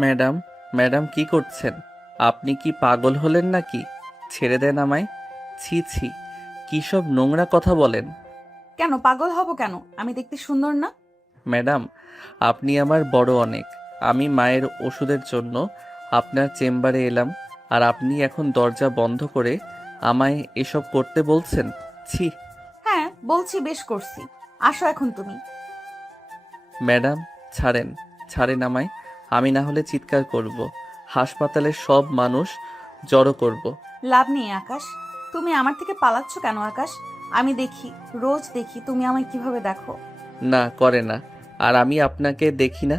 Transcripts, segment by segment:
Madam, madam কি করছেন? আপনি কি পাগল হলেন নাকি? ছেড়ে দেন আমায়। ছি ছি, কী সব নোংরা কথা বলেন। কেন পাগল হব কেন? আমি দেখতে সুন্দর না? ম্যাডাম, আপনি আমার বড় অনেক। আমি মায়ের ওষুধের জন্য আপনার চেম্বারে এলাম, আর আপনি এখন দরজা বন্ধ করে আমায় এসব করতে বলছেন? ছি। হ্যাঁ বলছি, বেশ করছি। আসো এখন তুমি। ম্যাডাম, ছাড়েন, ছাড়েন আমায়। আমি না হলে চিৎকার করব, হাসপাতালের সব মানুষ জড়ো করব। লাভ নেই আকাশ, তুমি আমার থেকে পালাচ্ছ কেন আকাশ? আমি দেখি, রোজ দেখি তুমি আমায় কিভাবে দেখো। না করে না, আর আমি আপনাকে দেখি না।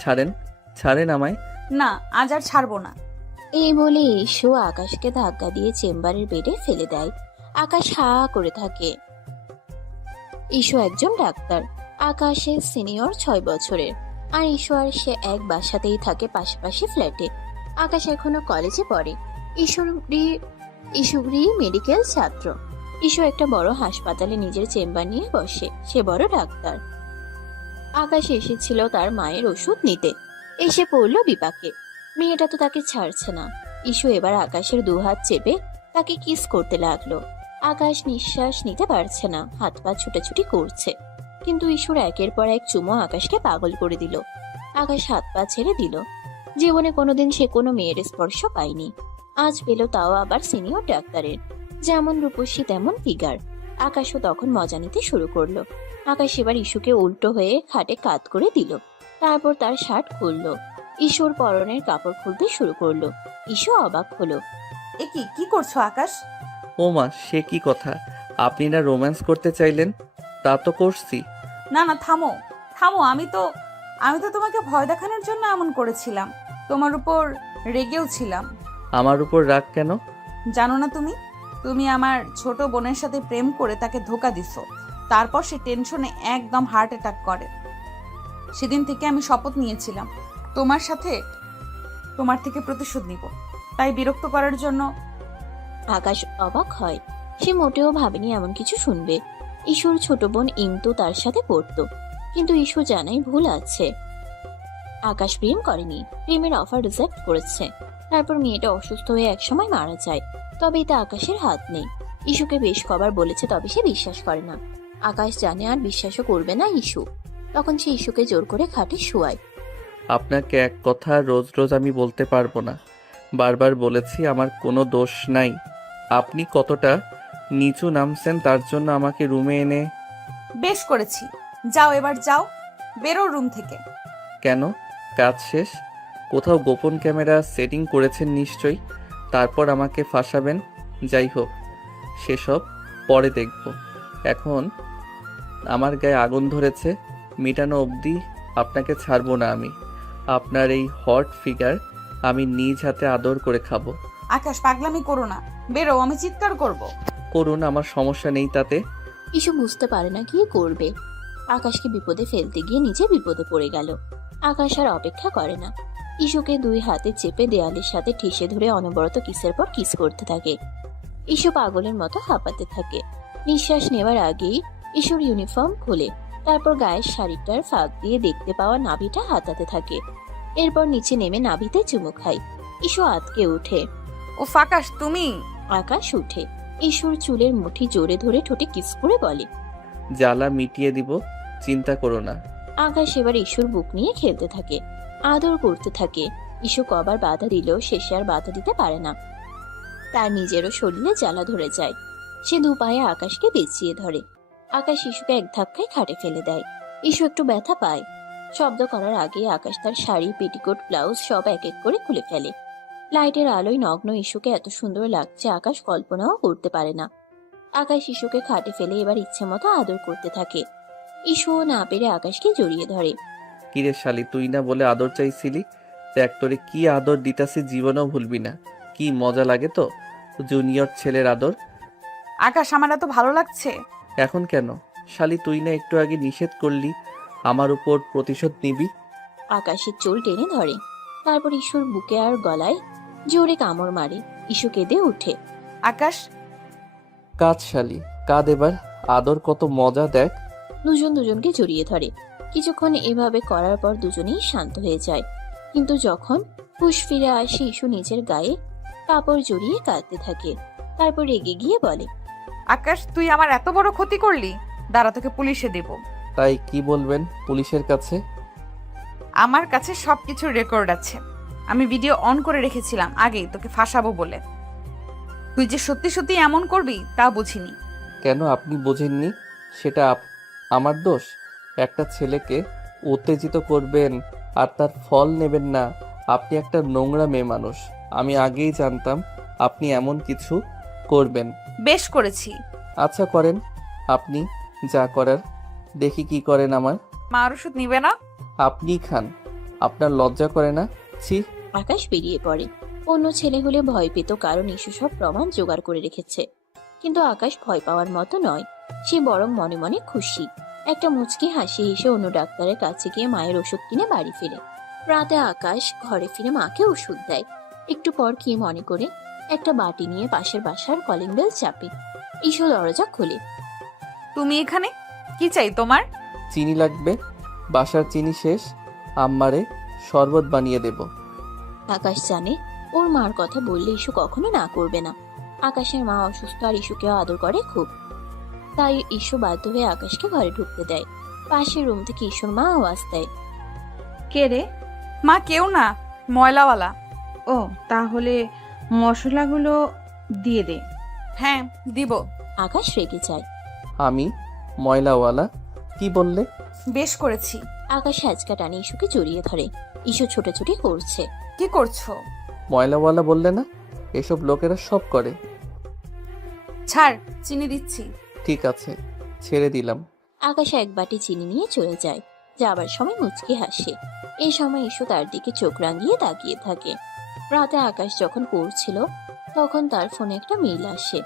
ছাড়েন, ছাড়েন আমায়। না, আজ আর ছাড়বো না। এই বলে ইস্যু আকাশকে ধাক্কা দিয়ে চেম্বারের বেডে ফেলে দেয়। আকাশ হা করে থাকে। ইস্যু একজন ডাক্তার। আকাশের সিনিয়র 6 বছরের। আর ইস্যু আর সে এক বাসাতেই থাকে, পাশাপাশি ফ্ল্যাটে। আকাশ এখনো কলেজে পড়ে। ইস্যুরি মেডিকেল ছাত্র। ইস্যু একটা বড় হাসপাতালে নিজের চেম্বার নিয়ে বসে। সে বড় ডাক্তার। আকাশ এসেছিল তার মায়ের ওষুধ নিতে। এসে পড়ল বিপাকে। মেয়েটা তো তাকে ছাড়ছে না। ইস্যু এবার আকাশের দুহাত চেপে তাকে কিস করতে লাগলো। আকাশ নিঃশ্বাস নিতে পারছে না, হাত পা ছুটাছুটি করছে। কিন্তু ইস্যুর একের পর এক চুমো আকাশকে পাগল করে দিল। আকাশ হাত পা ছেড়ে দিল। জীবনে কোনোদিন সে কোনো মেয়ের স্পর্শ পায়নি। আজ পেল, তাও আবার সিনিয়র ডাক্তারের। যেমন রূপসী তেমন ফিগার। আকাশও তখন মজা নিতে শুরু করলো। আকাশ এবার ইস্যুকে উল্টো হয়ে খাটে কাত করে দিল। তারপর তার শার্ট খুললো। ইস্যুর পরনের কাপড় খুলতে শুরু করলো। ইস্যু অবাক হলো। এ কি কি করছো আকাশ? ও মা, সে কি কথা! আপনি না রোম্যান্স করতে চাইলেন? তা তো করছি। না না, থামো থামো। আমি তো তোমাকে ভয় দেখানোর জন্য এমন করেছিলাম। তোমার উপর রেগেও ছিলাম। আমার উপর রাগ কেন? জানো না তুমি? তুমি আমার ছোট বোনের সাথে প্রেম করে তাকে ধোকা দিছো। তারপর সে টেনশনে একদম হার্ট অ্যাটাক করে। সেদিন থেকে আমি শপথ নিয়েছিলাম তোমার থেকে প্রতিশোধ নিব। তাই বিরক্ত করার জন্য। আকাশ অবাক হয়। সে মোটেও ভাবেনি এমন কিছু শুনবে। ইস্যুর ছোট বোন ইন্তু তার সাথে পড়তো। কিন্তু ইস্যু জানাই ভুল আছে। আকাশ প্রেম করেনি, প্রেমের অফার রিজেক্ট করেছে। তারপর মেয়েটা অসুস্থ হয়ে একসময় মারা যায়। তবে এতে আকাশের হাত নেই। ইস্যুকে বেশ কবার বলেছে, তবে সে বিশ্বাস করে না। আকাশ জানে আর বিশ্বাসও করবে না ইস্যু। তখন সে ইস্যুকে জোর করে খাটে শোয়ায়। আপনাকে এক কথা রোজ রোজ আমি বলতে পারবো না। বারবার বলেছি আমার কোনো দোষ নাই। আপনি কতটা নিচু নামছেন তার জন্য আমাকে রুমে এনে। বেশ করেছি, যাও এবার যাও, বেরো রুম থেকে। কেন? কাজ শেষ? কোথাও গোপন ক্যামেরা সেটিং করেছেন নিশ্চয়ই, তারপর আমাকে ফাঁসাবেন। যাই হোক, সেসব পরে দেখব। এখন আমার গায়ে আগুন ধরেছে, মেটানো অবধি আপনাকে ছাড়বো না আমি। আপনার এই হট ফিগার আমি নিজ হাতে আদর করে খাবো। আকাশ, পাগলামি করো না, বেরো, আমি চিৎকার করব। করুন, আমার সমস্যা নেই তাতে। ইস্যু বুঝতে পারে না কি করবে। আকাশকে বিপদে ফেলতে গিয়ে নিজে বিপদে পড়ে গেল। আকাশ আর অপেক্ষা করে না। ইস্যুকে দুই হাতে চেপে দেয়ালের সাথে ঠেসে ধরে অনবরত কিসের পর কিস করতে থাকে। ইস্যু পাগলের মতো হাঁপাতে থাকে। নিঃশ্বাস নেওয়ার আগেই ইস্যুর ইউনিফর্ম খুলে, তারপর গায়ের শাড়িটার ফাঁক দিয়ে দেখতে পাওয়া নাভিটা হাতাতে থাকে। এরপর নিচে নেমে নাভিতে চুমু খায়। ইস্যু আতকে ওঠে। ও আকাশ, তুমি? আকাশ উঠে ইস্যুর চুলের মুঠি জোরে ধরে ঠোঁটে কিস করে বলে, জ্বালা মিটিয়ে দিব, চিন্তা করো না। আকাশ এবার ইস্যুর বুক নিয়ে খেলতে থাকে, আদর করতে থাকে। ইস্যু কবার বাধা দিলেও শেষে আর বাধা দিতে পারে না। তার নিজেরও শরীরে জ্বালা ধরে যায়। সে দু পায়ে আকাশকে পেঁচিয়ে ধরে। আকাশ ইস্যুকে এক ধাক্কায় খাটে ফেলে দেয়। ইস্যু একটু ব্যথা পায়। শব্দ করার আগে আকাশ তার শাড়ি, পেটিকোট, ব্লাউজ সব এক এক করে খুলে ফেলে। লাইটের আলোয় নগ্ন ইস্যুকে এত সুন্দর লাগছে আকাশ কল্পনাও করতে পারে না। আকাশ ইস্যুকে খাটে ফেলে এবার ইচ্ছে মতো আদর করতে থাকে। ইস্যুও না পেরে আকাশকে জড়িয়ে ধরে। কিরে শালি, তুই না বলে আদর চাইছিলি? দেখ তোরে কি আদর দিতাছি, জীবনেও ভুলবি না। কি মজা লাগে তো জুনিয়র ছেলের আদর। আকাশ, আমার এত ভালো লাগছে। এখন কেন? শালি, তুই না একটু আগে নিষেধ করলি আমার উপর প্রতিশোধ নিবি? আকাশের চুল টেনে ধরে। তারপর ইস্যুর বুকে আর গলায় জোরে কামড় মারে। ইস্যু কেঁদে উঠে। আকাশ, কাঁদ শালি, কাঁদ এবার। আদর কত মজা দেখ। দুজন দুজনকে জড়িয়ে ধরে। কিছুক্ষণ এভাবে করার পর দুজনেই শান্ত হয়ে যায়। কিন্তু যখন হুঁশ ফিরে আসে ইস্যু নিজের গায়ে কাপড় জড়িয়ে কাঁদতে থাকে। তারপর রেগে গিয়ে বলে, আকাশ, তুই আমার এত বড় ক্ষতি করলি, দাঁড়া তোকে পুলিশে দেব। তাই কি বলবেন পুলিশের কাছে? আমার কাছে সবকিছুর রেকর্ড আছে। আমি ভিডিও অন করে রেখেছিলাম আগেই তোকে ফাঁসাবো বলে। তুই যে সত্যি সত্যি এমন করবি তা বুঝিনি। কেন আপনি বোঝেননি? সেটা আমার দোষ? একটা ছেলেকে উত্তেজিত করবেন আর তার ফল নেবেন না? আপনি একটা নোংরা মেয়ে মানুষ। আমি আগেই জানতাম আপনি এমন কিছু করবেন। বেশ করেছি। আচ্ছা করেন, আপনি যা করার। দেখি কি করেন আমার। মা ওষুধ নিবে না? আপনি খান। আপনার লজ্জা করে না? ছি। আকাশ বেরিয়ে পড়ে। অন্য ছেলে হলে ভয় পেত, কারণ ইস্যু সব প্রমাণ জোগাড় করে রেখেছে। কিন্তু আকাশ ভয় পাওয়ার মতো নয়, সে বরং মনে মনে খুশি। একটা মুচকি হাসি এসে অন্য ডাক্তারের কাছে গিয়ে মায়ের ওষুধ কিনে বাড়ি ফিরে। রাতে আকাশ ঘরে ফিরে মাকে ওষুধ দেয়। একটু পর কি মনে করে একটা বাটি নিয়ে পাশের বাসার কলিং বেল চাপে। ইস্যু দরজা খুলে। তুমি এখানে? কি চাই তোমার? চিনি লাগবে। বাসার চিনি শেষ, আম্মারে শরবত বানিয়ে দেব। আকাশ জানে ওর মার কথা বললে ইস্যু কখনো না করবে না। আকাশের মা অসুস্থ আর ইস্যুকেও আদর করে খুব, তাই ইস্যু বাধ্য হয়ে আকাশকে ঘরে ঢুকতে দেয়। পাশের রুম থেকে ইস্যুর মা আওয়াজ দেয়, কে রে? মা কেউ না, ময়লাওয়ালা। ও, তাহলে মশলাগুলো দিয়ে দে। হ্যাঁ দিব। আকাশ রেগে যায়। আমি ময়লাওয়ালা? কি বললে? বেশ করেছি। আকাশ হ্যাচকা টানে ইস্যুকে জড়িয়ে ধরে। ইস্যু ছোটাছুটি করছে। কি করছো? ময়লাওয়ালা বললে না? এসব লোকেরা সব করে। ছাড়, চিনি দিচ্ছি। ঠিক আছে, ছেড়ে দিলাম। আকাশ এক বাটি চিনি নিয়ে চলে যায়। যাবার সময় মুচকি হাসে। এই সময় ইস্যু তার দিকে চোখ রাঙিয়ে তাকিয়ে থাকে। রাতে আকাশ যখন পড়ছিল তখন তার ফোনে একটা মেইল আসে।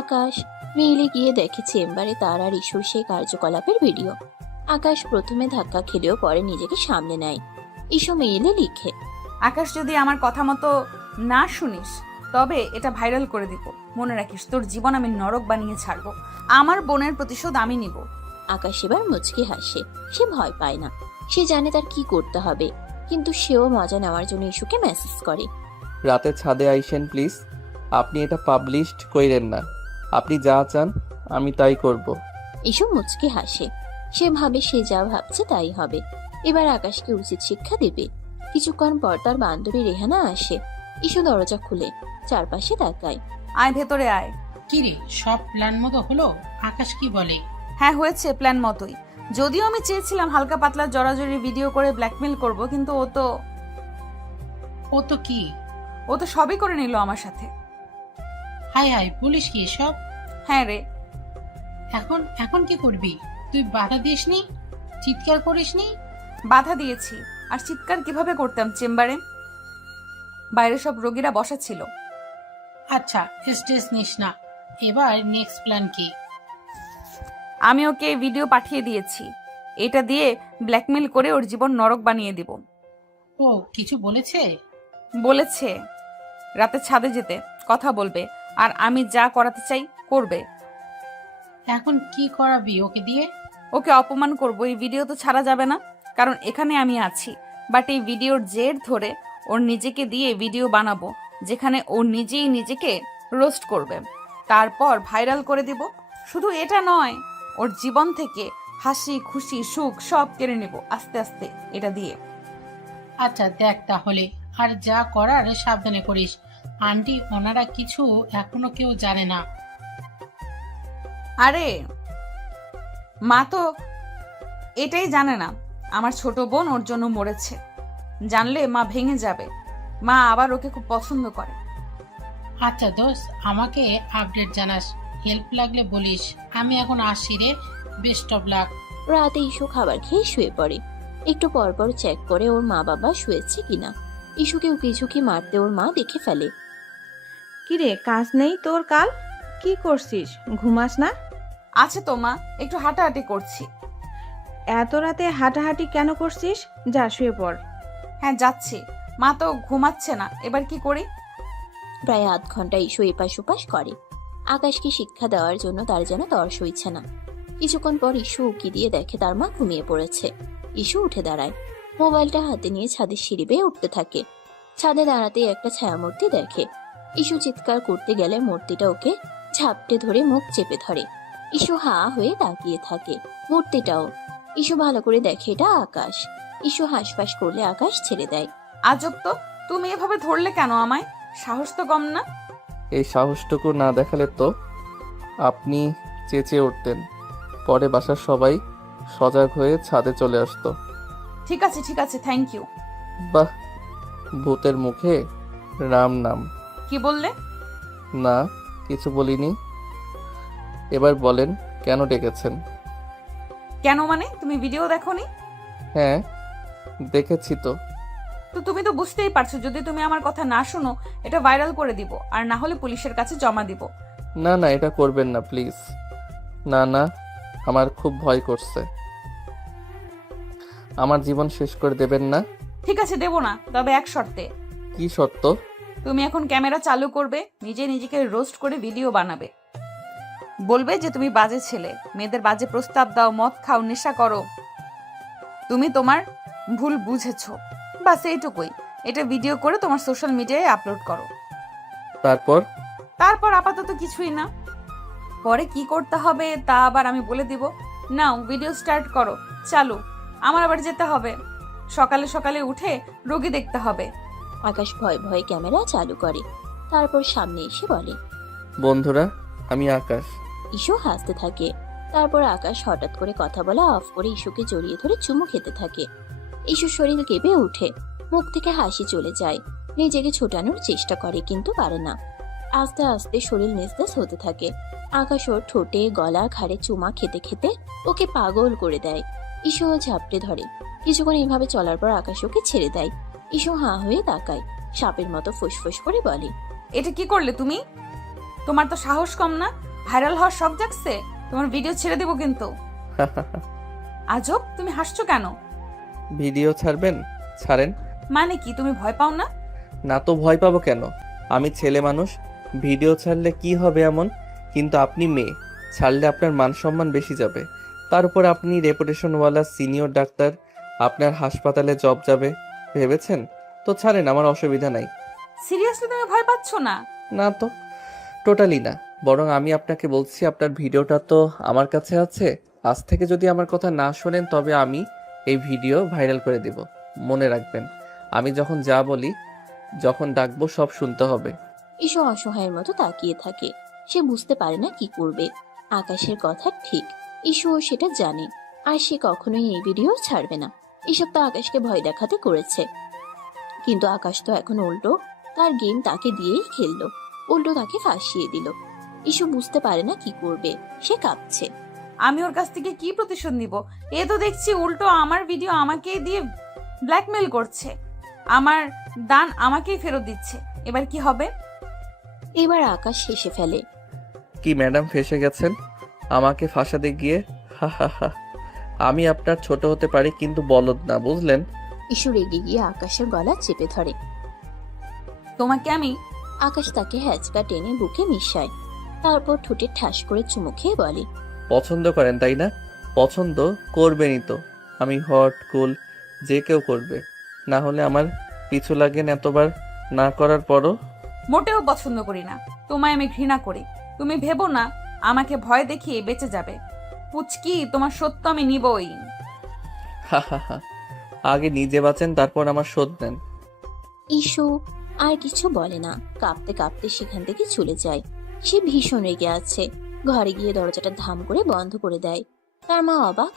আকাশ মেইলে গিয়ে দেখে চেম্বারে তার আর ইস্যুর সেই কার্যকলাপের ভিডিও। আকাশ প্রথমে ধাক্কা খেলেও পরে নিজেকে সামলে নেয়। ইস্যু মেইলে লিখে, আকাশ, যদি আমার কথা মতো না শুনিস তবে এটা ভাইরাল করে দিব। মনে রাখিস, তোর জীবন আমি নরক বানিয়ে ছাড়বো। আমার বোনের প্রতিশোধ আমি নিব। আকাশ এবার মুচকি হাসে। সে ভয় পায় না, সে জানে তার কি করতে হবে। কিন্তু সেও মজা নেওয়ার জন্য ইস্যুকে মেসেজ করে, রাতে ছাদে আইসেন প্লিজ। আপনি এটা পাবলিশড কইরেন না। আপনি যা চান আমি তাই করব। ইস্যু মুচকি হাসে। সে ভাবে সে যা ভাবছে তাই হবে। এবার আকাশকে উচিত শিক্ষা দেবে। কিছুক্ষণ পর তার বান্ধবী রেহানা আসে। ইস্যু দরজা খুলে চারপাশে তাকায়। আয় ভেতরে আয়। কিরে, সব প্ল্যান মতো হলো? আকাশ কি বলে? হ্যাঁ, হয়েছে প্ল্যান মতোই। যদিও আমি চেয়েছিলাম হালকা পাতলা জড়াজড়ি ভিডিও করে ব্ল্যাকমেল করব, কিন্তু ও তো কি? ও তো সবই করে নিল আমার সাথে। হাই হাই, বলিস কি সব? হ্যাঁ রে। এখন এখন কি করবি? তুই বাধা দিসনি? চিৎকার করিসনি? বাধা দিয়েছি। আর চিৎকার কিভাবে করতাম চেম্বারে? বাইরে সব রোগীরা বসা ছিল। আচ্ছা, স্ট্রেস নিস না। এবার নেক্সট প্ল্যান কি? আমি ওকে ভিডিও পাঠিয়ে দিয়েছি। এটা দিয়ে ব্ল্যাকমেল করে ওর জীবন নরক বানিয়ে দিব। ও কিছু বলেছে? বলেছে রাতে ছাদে যেতে, কথা বলবে, আর আমি যা করাতে চাই করবে। এখন কি করাবি ওকে দিয়ে? ওকে অপমান করব। এই ভিডিও তো ছাড়া যাবে না, কারণ এখানে আমি আছি। বাট এই ভিডিওর জের ধরে ওর নিজেকে দিয়ে ভিডিও বানাবো, যেখানে ও নিজেই নিজেকে রোস্ট করবে। তারপর ভাইরাল করে দিব। শুধু এটা নয়, ওর জীবন থেকে হাসি খুশি সুখ সব কেড়ে নেব আস্তে আস্তে এটা দিয়ে। আচ্ছা দেখ তাহলে, আর যা করার সাবধানে করিস। আন্টি ওনারা কিছু এখনো কেউ জানে না। আরে মা তো এটাই জানে না আমার ছোট বোন ওর জন্য মরেছে। জানলে মা ভেঙে যাবে। মা আবার ওকে খুব পছন্দ করে। আচ্ছা দোস্ত, আমাকে আপডেট জানাস। হেল্প লাগলে বলিস। আমি এখন আসি রে। Best of luck. রাতে ইস্যু খাবার খেয়ে শুয়ে পড়ে। একটু পরপর চেক করে ওর মা বাবা শুয়েছে কিনা। ইস্যুকে উকিঝুঁকি মারতে ওর মা দেখে ফেলে। কিরে, কাজ নেই তোর কাল? কি করছিস? ঘুমাস না? আছে তো মা, একটু হাঁটাহাঁটি করছি। এত রাতে হাঁটাহাঁটি কেন করছিস? যা শুয়ে পড়। হ্যাঁ যাচ্ছি। মা তো ঘুমাচ্ছে না, এবার কি করি? প্রায় আধ ঘন্টা ইস্যু এপাশ ওপাশ করে। আকাশকে শিক্ষা দেওয়ার জন্য তার যেন তর সইছে না। কিছুক্ষণ পর ইস্যু উকি দিয়ে দেখে তার মা ঘুমিয়ে পড়েছে। ইস্যু উঠে দাঁড়ায়। মোবাইলটা হাতে নিয়ে ছাদের সিঁড়ি বেয়ে উঠতে থাকে। ছাদে দাঁড়াতেই একটা ছায়ামূর্তি দেখে। ইস্যু চিৎকার করতে গেলে মূর্তিটা ওকে ঝাপটে ধরে মুখ চেপে ধরে। ইস্যু হা হয়ে তাকিয়ে থাকে। মূর্তিটাও। ইস্যু ভালো করে দেখে এটা আকাশ। ইস্যু হাঁসফাঁস করলে আকাশ ছেড়ে দেয়। আজব তো, তুমি এভাবে ধরলে কেন আমায়? সাহস তো কম না। এই সাহসটুকু না দেখালে তো আপনি চেঁচিয়ে উঠতেন। পরে বাসার সবাই সজাগ হয়ে ছাদে চলে আসতো। ঠিক আছে, থ্যাংক ইউ। বাহ, ভূতের মুখে রাম নাম। কি বললে? না, কিছু বলিনি। এবার বলেন কেন ডেকেছেন? কেন মানে, তুমি ভিডিও দেখোনি? হ্যাঁ, দেখেছি তো। তো তুমি তো বুঝতেই পারছো, যদি তুমি আমার কথা না শোনো এটা ভাইরাল করে দিব, আর না হলে পুলিশের কাছে জমা দিব। না না, এটা করবেন না প্লিজ। না না, আমার খুব ভয় করছে। আমার জীবন শেষ করে দেবেন না। ঠিক আছে, দেব না, তবে এক শর্তে। কি সত্য? তুমি এখন ক্যামেরা চালু করবে, নিজেকে রোস্ট করে ভিডিও বানাবে। বলবে যে তুমি বাজে ছেলে, মেয়েদের বাজে প্রস্তাব দাও, মদ খাও, নেশা করো। তুমি তোমার ভুল বুঝেছো, বাস এইটুকুই। এটা ভিডিও করে তোমার সোশ্যাল মিডিয়ায় আপলোড করো। তারপর আপাতত কিছুই না, পরে কি করতে হবে তা আবার আমি বলে দিব। নাও ভিডিও স্টার্ট করো, চালু। আমার আবার যেতে হবে, সকালে সকালে উঠে রোগী দেখতে হবে। আকাশ ভয় ভয়ে ক্যামেরা চালু করে। তারপর সামনে এসে বলে, বন্ধুরা, আমি আকাশ। ইস্যু হাসতে থাকে। তারপর আকাশ হঠাৎ করে কথা বলা অফ করে ইস্যুকে জড়িয়ে ধরে চুমু খেতে থাকে। ইস্যুর শরীর কেঁপে ওঠে, মুখ থেকে হাসি চলে যায়। নিজেকে ছোটানোর চেষ্টা করে কিন্তু পারে না। আস্তে আস্তে শরীর নিস্তেজ হতে থাকে। আকাশ ওর ঠোঁটে গলা ঘাড়ে চুমা খেতে খেতে ওকে পাগল করে দেয়। ইস্যুও ঝাপটে ধরে। কিছুক্ষণ এইভাবে চলার পর আকাশ ওকে ছেড়ে দেয়। ইস্যু হাঁ হয়ে তাকায়, সাপের মতো ফুসফুস করে বলে, এটা কি করলে তুমি? তোমার তো সাহস কম না, ভাইরাল হওয়ার শখ জাগছে, তোমার ভিডিও ছেড়ে দেবো কিন্তু। আজব, তুমি হাসছো কেন? ভিডিও ছাড়বেন? ছাড়েন। মানে কি, তুমি ভয় পাও না? না তো ভয় পাবো কেন? আমি ছেলে মানুষ, ভিডিও ছাড়লে কি হবে এমন? কিন্তু আপনি মেয়ে, ছাড়লে আপনার মান সম্মান বেশি যাবে। তার উপর আপনি রেপুটেশনওয়ালা সিনিয়র ডাক্তার, আপনার হাসপাতালে জব যাবে। ভেবেছেন? তো ছাড়েন, আমার অসুবিধা নাই। সিরিয়াসলি তুমি ভয় পাচ্ছ না? না তো, টোটালি না। বরং আমি আপনাকে বলছি, আপনার ভিডিওটা তো আমার কাছে আছে। আজ থেকে যদি আমার কথা না শোনেন তবে আমি এই ভিডিও ভাইরাল করে দেব। মনে রাখবেন, আমি যখন যা বলি, যখন ডাকবো, সব শুনতে হবে। ইস্যু অসহায়ের মতো তাকিয়ে থাকে। সে বুঝতে পারে না কি করবে। আকাশের কথা ঠিক, ইস্যুও সেটা জানে। আর সে কখনোই এই ভিডিও ছাড়বে না। এসব তো আকাশকে ভয় দেখাতে করেছে, কিন্তু আকাশ তো এখন উল্টো তার গেম তাকে দিয়েই খেললো, উল্টো তাকে ফাঁসিয়ে দিল। ইস্যু বুঝতে পারে না কি করবে, সে কাঁপছে। আমি ওর কাছ থেকে কি প্রতিশোধ নিব? এ তো দেখছি উল্টো আমার ভিডিও আমাকে দিয়ে ব্ল্যাকমেল করছে, আমার দান আমাকেই ফেরত দিচ্ছে। এবার কি হবে? এবার আকাশ হেসে ফেলে। কি ম্যাডাম, ফেঁসে গেছেন আমাকে ফাঁসাতে গিয়ে? হা হা হা। আমি আপনার ছোট হতে পারি, কিন্তু বলদ না, বুঝলেন? ইস্যু রেগে গিয়ে আকাশের গলা চেপে ধরে। তোমাকে আমি। আকাশ তাকে হ্যাচকা টেনে বুকে মিশায়। তারপর ঠোঁটে ঠাস করে চুমু খেয়ে বলে, পছন্দ করেন তাই না? পছন্দ করবেনই তো। আমি হট কুল, যে কেউ করবে। না হলে আমার পিছু লাগেন এতবার না করার পরও। মোটেও পছন্দ করি না, তোমায় আমি ঘৃণা করি। তুমি ভেবো না আমাকে ভয় দেখিয়ে বেঁচে যাবে। পুচকি, তোমার সত্য আমি নিবই। হা হা হা। আগে নিজে বাঁচেন, তারপর আমার শোধ নেন। ইস্যু আর কিছু বলে না, কাঁপতে কাঁপতে সেখান থেকে চলে যায়। সে ভীষণ রেগে আছে। ঘরে গিয়ে দরজাটা ধাম করে বন্ধ করে দেয়। তার মা অবাক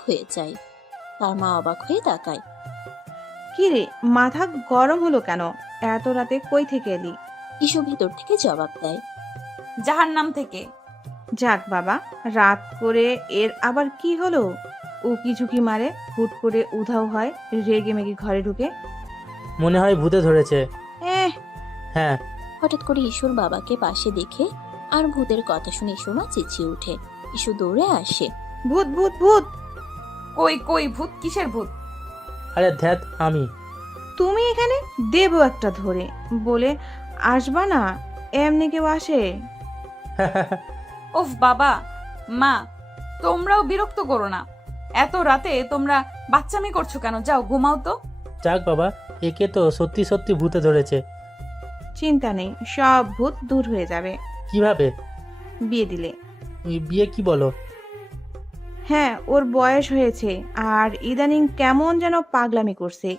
হয়ে তাকায়। কি রে, মাথা গরম হলো কেন? এত রাতে কই থেকে এলি? ইস্যু ভিতর থেকে জবাব দেয়, জাহান্নাম থেকে। যাক বাবা, রাত করে এর আবার কি হলো? উকি ঝুঁকি মারে, হুট করে উধাও হয়, রেগে মেগে ঘরে ঢুকে। মনে হয় ভূতে ধরেছে। হ্যাঁ। হঠাৎ করে ইস্যুর বাবাকে পাশে দেখে আর ভূতের কথা শুনে ইস্যুর মা চেঁচিয়ে ওঠে। ইস্যু দৌড়ে আসে। ভূত ভূত ভূত! কই কই ভূত? কিসের ভূত? আরে ধ্যাত, আমি। তুমি এখানে? দেবো একটা ধরে। বলে আসবা না, এমনি কেউ আসে? ওফ বাবা, মা, তোমরাও বিরক্ত করো না। এত রাতে তোমরা বাচ্চামি করছো কেন? যাও ঘুমাও তো। যাক বাবা, একে তো সত্যি সত্যি ভূতে ধরেছে। চিন্তা নেই, সব ভূত দূর হয়ে যাবে কিভাবে? বিয়ে দিলে। বিয়ে কি বলো? হ্যাঁ, ওর বয়স হয়েছে আর ইদানিং কেমন যেন পাগলামি করছে।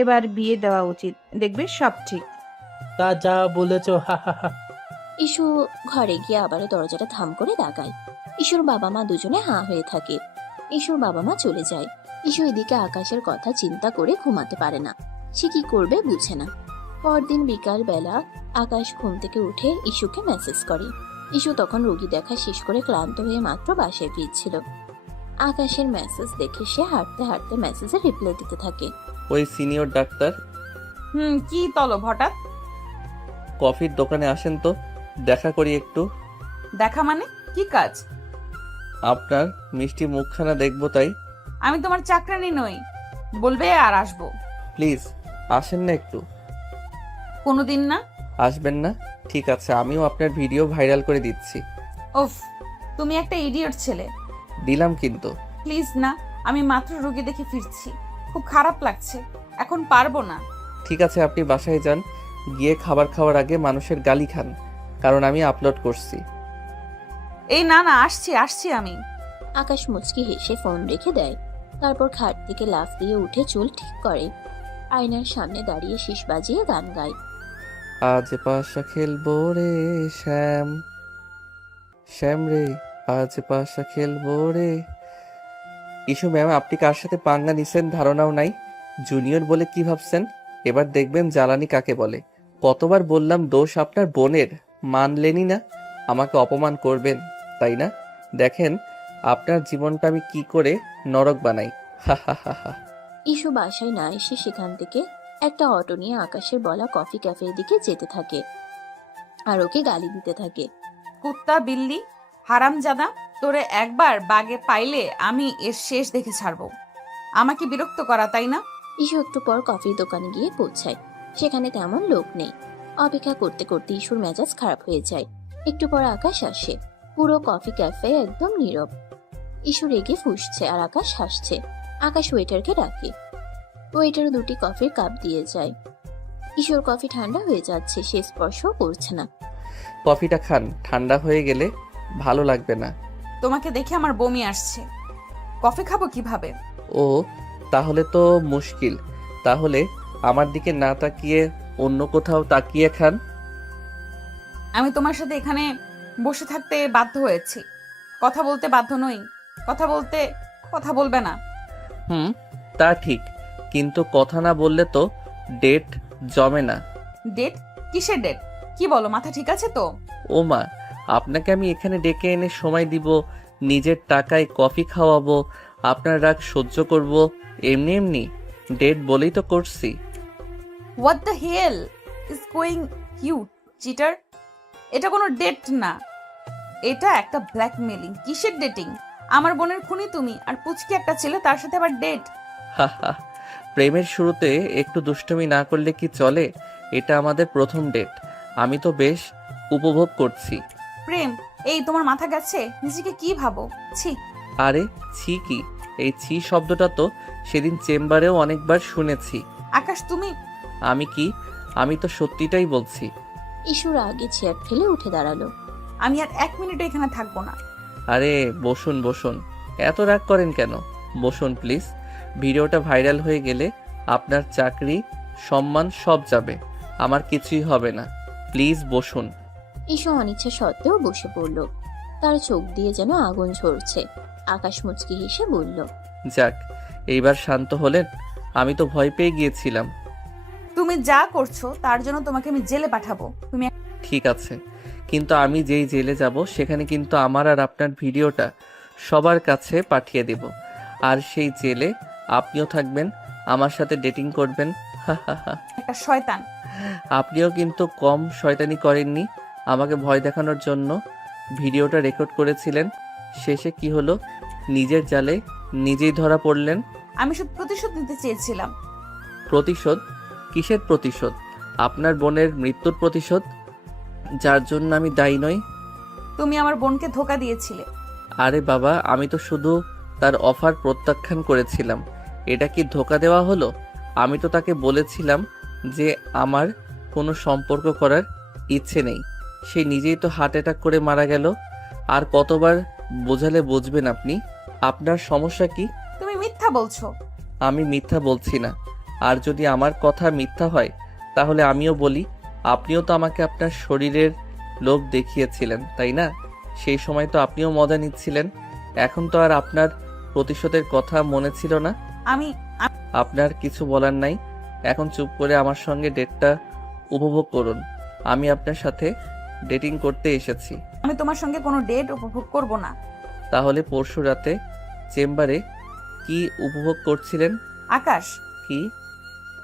এবার বিয়ে দেওয়া উচিত, দেখবে সব ঠিক। তা যা বলেছ, হা হা হা। ইসু ঘরে গিয়ে আবারও দরজাটা থাম করে দাগায়। ইসুর বাবা মা দুজনে হাঁ হয়ে থাকে। ইসুর বাবা মা চলে যায়। ইসু এদিকে আকাশের কথা চিন্তা করে ঘুমাতে পারে না। সে কি করবে বুঝে না। পরদিন বিকাল বেলা আকাশ ঘুম থেকে উঠে ইসুকে মেসেজ করে। ইসু তখন রোগী দেখা শেষ করে ক্লান্ত হয়ে মাত্র বাসায় ফিরছিল। আকাশের মেসেজ দেখে সে হাঁটতে হাঁটতে মেসেজে রিপ্লাই দিতে থাকে। ওই সিনিয়র ডাক্তার, কি তলব হঠাৎ? কফির দোকানে আসেন তো, দেখা করি একটু। দেখা মানে কি কাজ? আপনার মিষ্টি মুখখানা দেখবো তাই। আমি তোমার চাকরানি নই, বলবে আর আসবো। প্লিজ আসেন না একটু। কোনোদিন না। আসবেন না? ঠিক আছে, আমিও আপনার ভিডিও ভাইরাল করে দিচ্ছি। ওফ, তুমি একটা ইডিয়ট ছেলে। দিলাম কিন্তু। প্লিজ না, আমি মাত্র রোগী দেখে ফিরছি, খুব খারাপ লাগছে, এখন পারবো না। ঠিক আছে, আপনি বাসায় যান, গিয়ে খাবার খাওয়ার আগে মানুষের গালি খান, কারণ আমি আপলোড করছি। এই না না, আসছি আসছি আমি। আকাশ মুচকি হেসে ফোন রেখে দেয়। তারপর খাট থেকে লাফ দিয়ে উঠে চুল ঠিক করে। আয়নার সামনে দাঁড়িয়ে শীষ বাজিয়ে গান গায়। আজ পাশা খেলবো রে শ্যাম, শ্যাম রে আজ পাশা খেলবো রে। ইস্যু ম্যাম, আপনি কার সাথে পাঙ্গা নিছেন ধারণাও নাই। জুনিয়র বলে কি ভাবছেন? এবার দেখবেন জ্বালানি কাকে বলে। কতবার বললাম দোষ আপনার বোনের, মানলেনই না। আমাকে অপমান করবেন তাই না? দেখেন আপনার জীবনটা আমি কি করে নরক বানাই। হা হা হা হা। ইসু বাসায় না এসে সেখান থেকে একটা অটো নিয়ে আকাশের বলা কফি ক্যাফের দিকে যেতে থাকে আর ওকে গালি দিতে থাকে। কুত্তা বিল্লি হারামজাদা, তোরে একবার বাগে পাইলে আমি এর শেষ দেখে ছাড়বো। আমাকে বিরক্ত করা তাই না? ইসু একটু পর কফির দোকানে গিয়ে পৌঁছায়। সেখানে তেমন লোক নেই। অপেক্ষা করতে করতে ইসুর মেজাজ খারাপ হয়ে যায়। একটু পর আকাশ আসে। পুরো কফি ক্যাফে একদম নীরব। ইসু রেগে ফুঁসছে আর আকাশ হাসছে। আকাশ ওয়েটারকে ডাকে। ওয়েটার দুটি কফির কাপ দিয়ে যায়। ইসুর কফি ঠান্ডা হয়ে যাচ্ছে, সে স্পর্শও করছে না। কফিটা খান, ঠান্ডা হয়ে গেলে ভালো লাগবে না। তোমাকে দেখে আমার বমি আসছে, কফি খাবো কিভাবে? ও তাহলে তো মুশকিল। তাহলে আমার দিকে না তাকিয়ে অন্য কোথাও তাকিয়ে খান। আমি তোমার সাথে এখানে বসে থাকতে বাধ্য হয়েছি, কথা বলতে বাধ্য নই। কথা বলবে না? তা ঠিক, কিন্তু কথা না বললে তো ডেট জমে না। ডেট? কিসের ডেট? কি বলো, মাথা ঠিক আছে তো? ও মা, আপনাকে আমি এখানে ডেকে এনে সময় দিব, নিজের টাকায় কফি খাওয়াবো, আপনার রাগ সহ্য করব, এমনি এমনি ডেট বলেই তো করছি। What the hell is going you cheater? এটা কোনো ডেট না, এটা একটা ব্ল্যাকমেলিং। কিসের ডেটিং? আমার বোনের খুনি তুমি, আর পুচকি একটা ছেলে, তার সাথে আবার ডেট? হাহা, প্রেমের শুরুতে একটু দুষ্টুমি না করলে কি চলে? এটা আমাদের প্রথম ডেট, আমি তো বেশ উপভোগ করছি। প্রেম? এই তোমার মাথা গেছে? নিজেকে কি ভাবো? ছি। আরে ছি কি? এই ছি শব্দটা তো সেদিন চেম্বারেও অনেকবার শুনেছি। আকাশ তুমি। আমি তো সত্যিটাই বলছি। ইসুর আগে চেয়ার ঠেলে উঠে দাঁড়ালো। আমি আর 1 মিনিট এখানে থাকবো না। আরে বসুন বসুন, এত রাগ করেন কেন? বসুন প্লিজ। ভিডিওটা ভাইরাল হয়ে গেলে আপনার চাকরি সম্মান সব যাবে, আমার কিছুই হবে না। প্লিজ বসুন। ইসু অনিচ্ছা সত্ত্বেও বসে পড়ল। তার চোখ দিয়ে যেন আগুন ঝরছে। আকাশ মুচকি হেসে বলল, যাক, এইবার শান্ত হলেন? আমি তো ভয় পেয়ে গিয়েছিলাম। তুমি যা করছো তার জন্য তোমাকে আমি জেলে পাঠাবো। তুমি ঠিক আছে, কিন্তু আমি যেই জেলে যাব সেখানে কিন্তু আমার আর আপনার ভিডিওটা সবার কাছে পাঠিয়ে দেব। আর সেই জেলে আপনিও থাকবেন, আমার সাথে ডেটিং করবেন। একটা শয়তান। আপনিও কিন্তু কম শয়তানি করেননি। আমাকে ভয় দেখানোর জন্য ভিডিওটা রেকর্ড করেছিলেন। শেষে কি হলো? নিজের জালে নিজেই ধরা পড়লেন। আমি শুধু প্রতিশোধ নিতে চেয়েছিলাম। প্রতিশোধ? কিসের প্রতিশোধ? আপনার বোনের মৃত্যুর প্রতিশোধ, যার জন্য আমি দায়ী নই। তুমি আমার বোনকে ধোকা দিয়েছিলে। আরে বাবা, আমি তো শুধু তার অফার প্রত্যাখ্যান করেছিলাম। এটা কি ধোকা দেওয়া হলো? আমি তো তাকে বলেছিলাম যে আমার কোনো সম্পর্ক করার ইচ্ছে নেই। সে নিজেই তো হার্ট অ্যাটাক করে মারা গেল। আর কতবার বোঝালে বুঝবেন আপনি? আপনার সমস্যা কি? তুমি মিথ্যা বলছো। আমি মিথ্যা বলছি না। আর যদি আমার কথা মিথ্যা হয় তাহলে আমিও বলি, আপনিও তো আমাকে আপনার শরীরের লোভ দেখিয়েছিলেন, তাই না? সেই সময় তো আপনিও মজা নিচ্ছিলেন। এখন তো আর আপনার প্রতিশোধের কথা মনে ছিল না। আমি আপনার কিছু বলার নাই। এখন চুপ করে আমার সঙ্গে ডেটটা উপভোগ করুন। আমি আপনার সাথে ডেটিং করতে এসেছি। আমি তোমার সঙ্গে কোনো ডেট উপভোগ করব না। তাহলে পরশু রাতে চেম্বারে কি উপভোগ করছিলেন? আকাশ, কি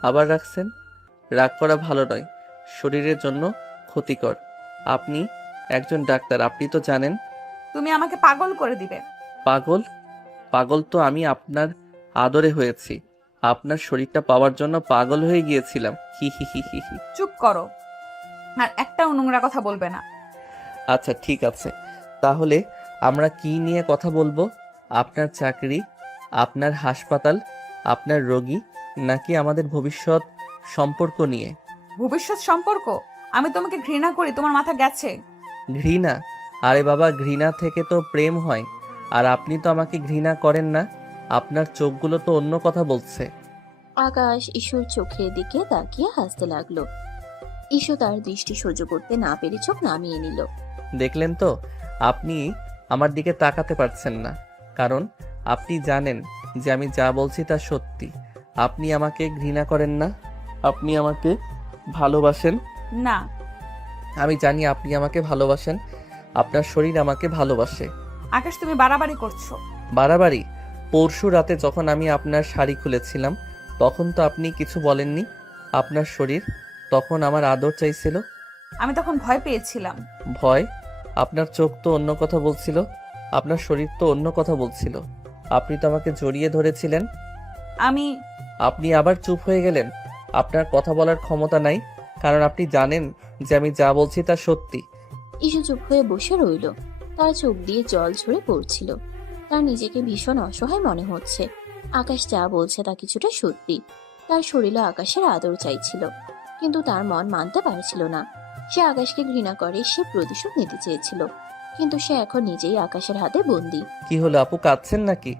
আবার রাখছেন? রাগ করা ভালো নয়, শরীরের জন্য ক্ষতিকর। আপনি একজন ডাক্তার, আপনি তো জানেন। তুমি আমাকে পাগল করে দিবে। পাগল? পাগল তো আমি আপনার আদরে হয়েছি। আপনার শরীরটা পাওয়ার জন্য পাগল হয়ে গিয়েছিলাম। হি হি হি হি হি। চুপ করো, আর একটাও নোংরা কথা বলবে না। আচ্ছা ঠিক আছে, তাহলে আমরা কি নিয়ে কথা বলবো? আপনার চাকরি, আপনার হাসপাতাল, আপনার রোগী, নাকি আমাদের ভবিষ্যৎ সম্পর্ক নিয়ে? ভবিষ্যৎ সম্পর্ক? আমি তোমাকে ঘৃণা করি, তোমার মাথা গেছে। ঘৃণা? আরে বাবা, ঘৃণা থেকে তো প্রেম হয়। আর আপনি তো আমাকে ঘৃণা করেন না। আপনার চোখগুলো তো অন্য কথা বলছে। আকাশ ঈশুর চোখের দিকে তাকিয়ে হাসতে লাগলো। ঈশু তার দৃষ্টি সহ্য করতে না পেরে চোখ নামিয়ে নিল। দেখলেন তো, আপনি আমার দিকে তাকাতে পারছেন না, কারণ আপনি জানেন যে আমি যা বলছি তা সত্যি। আপনি আমাকে ঘৃণা করেন না, আপনি আমাকে ভালোবাসেন। না, আমি জানি আপনি আমাকে ভালোবাসেন। আপনার শরীর আমাকে ভালোবাসে। আকাশ তুমি বাড়াবাড়ি করছো। বাড়াবাড়ি? পরশু রাতে যখন আমি আপনার শাড়ি খুলেছিলাম তখন তো আপনি কিছু বলেননি। আপনার শরীর তখন আমার আদর চাইছিল। আমি তখন ভয় পেয়েছিলাম। ভয়? আপনার চোখ তো অন্য কথা বলছিল, আপনার শরীর তো অন্য কথা বলছিল। আপনি তো আমাকে জড়িয়ে ধরেছিলেন। আমি আপনি আবার চুপ হয়ে গেলেন। আপনার কথা বলার ক্ষমতা নাই, কারণ আপনি জানেন যে আমি যা বলছি তা সত্যি। ঈশু চুপ হয়ে বসে রইল। তার চোখ দিয়ে জল ঝরে পড়ছিল। তার নিজেকে ভীষণ অসহায় মনে হচ্ছে। আকাশ যা বলছে তা কিছুটা সত্যি। তার শরীরে আকাশের আদর চাইছিল, কিন্তু তার মন মানতে পারছিল না। সে আকাশকে ঘৃণা করে, সে প্রতিশোধ নিতে চেয়েছিল, কিন্তু সে এখন নিজেই আকাশের হাতে বন্দী। কি হলো আপু, কাঁদছেন নাকি?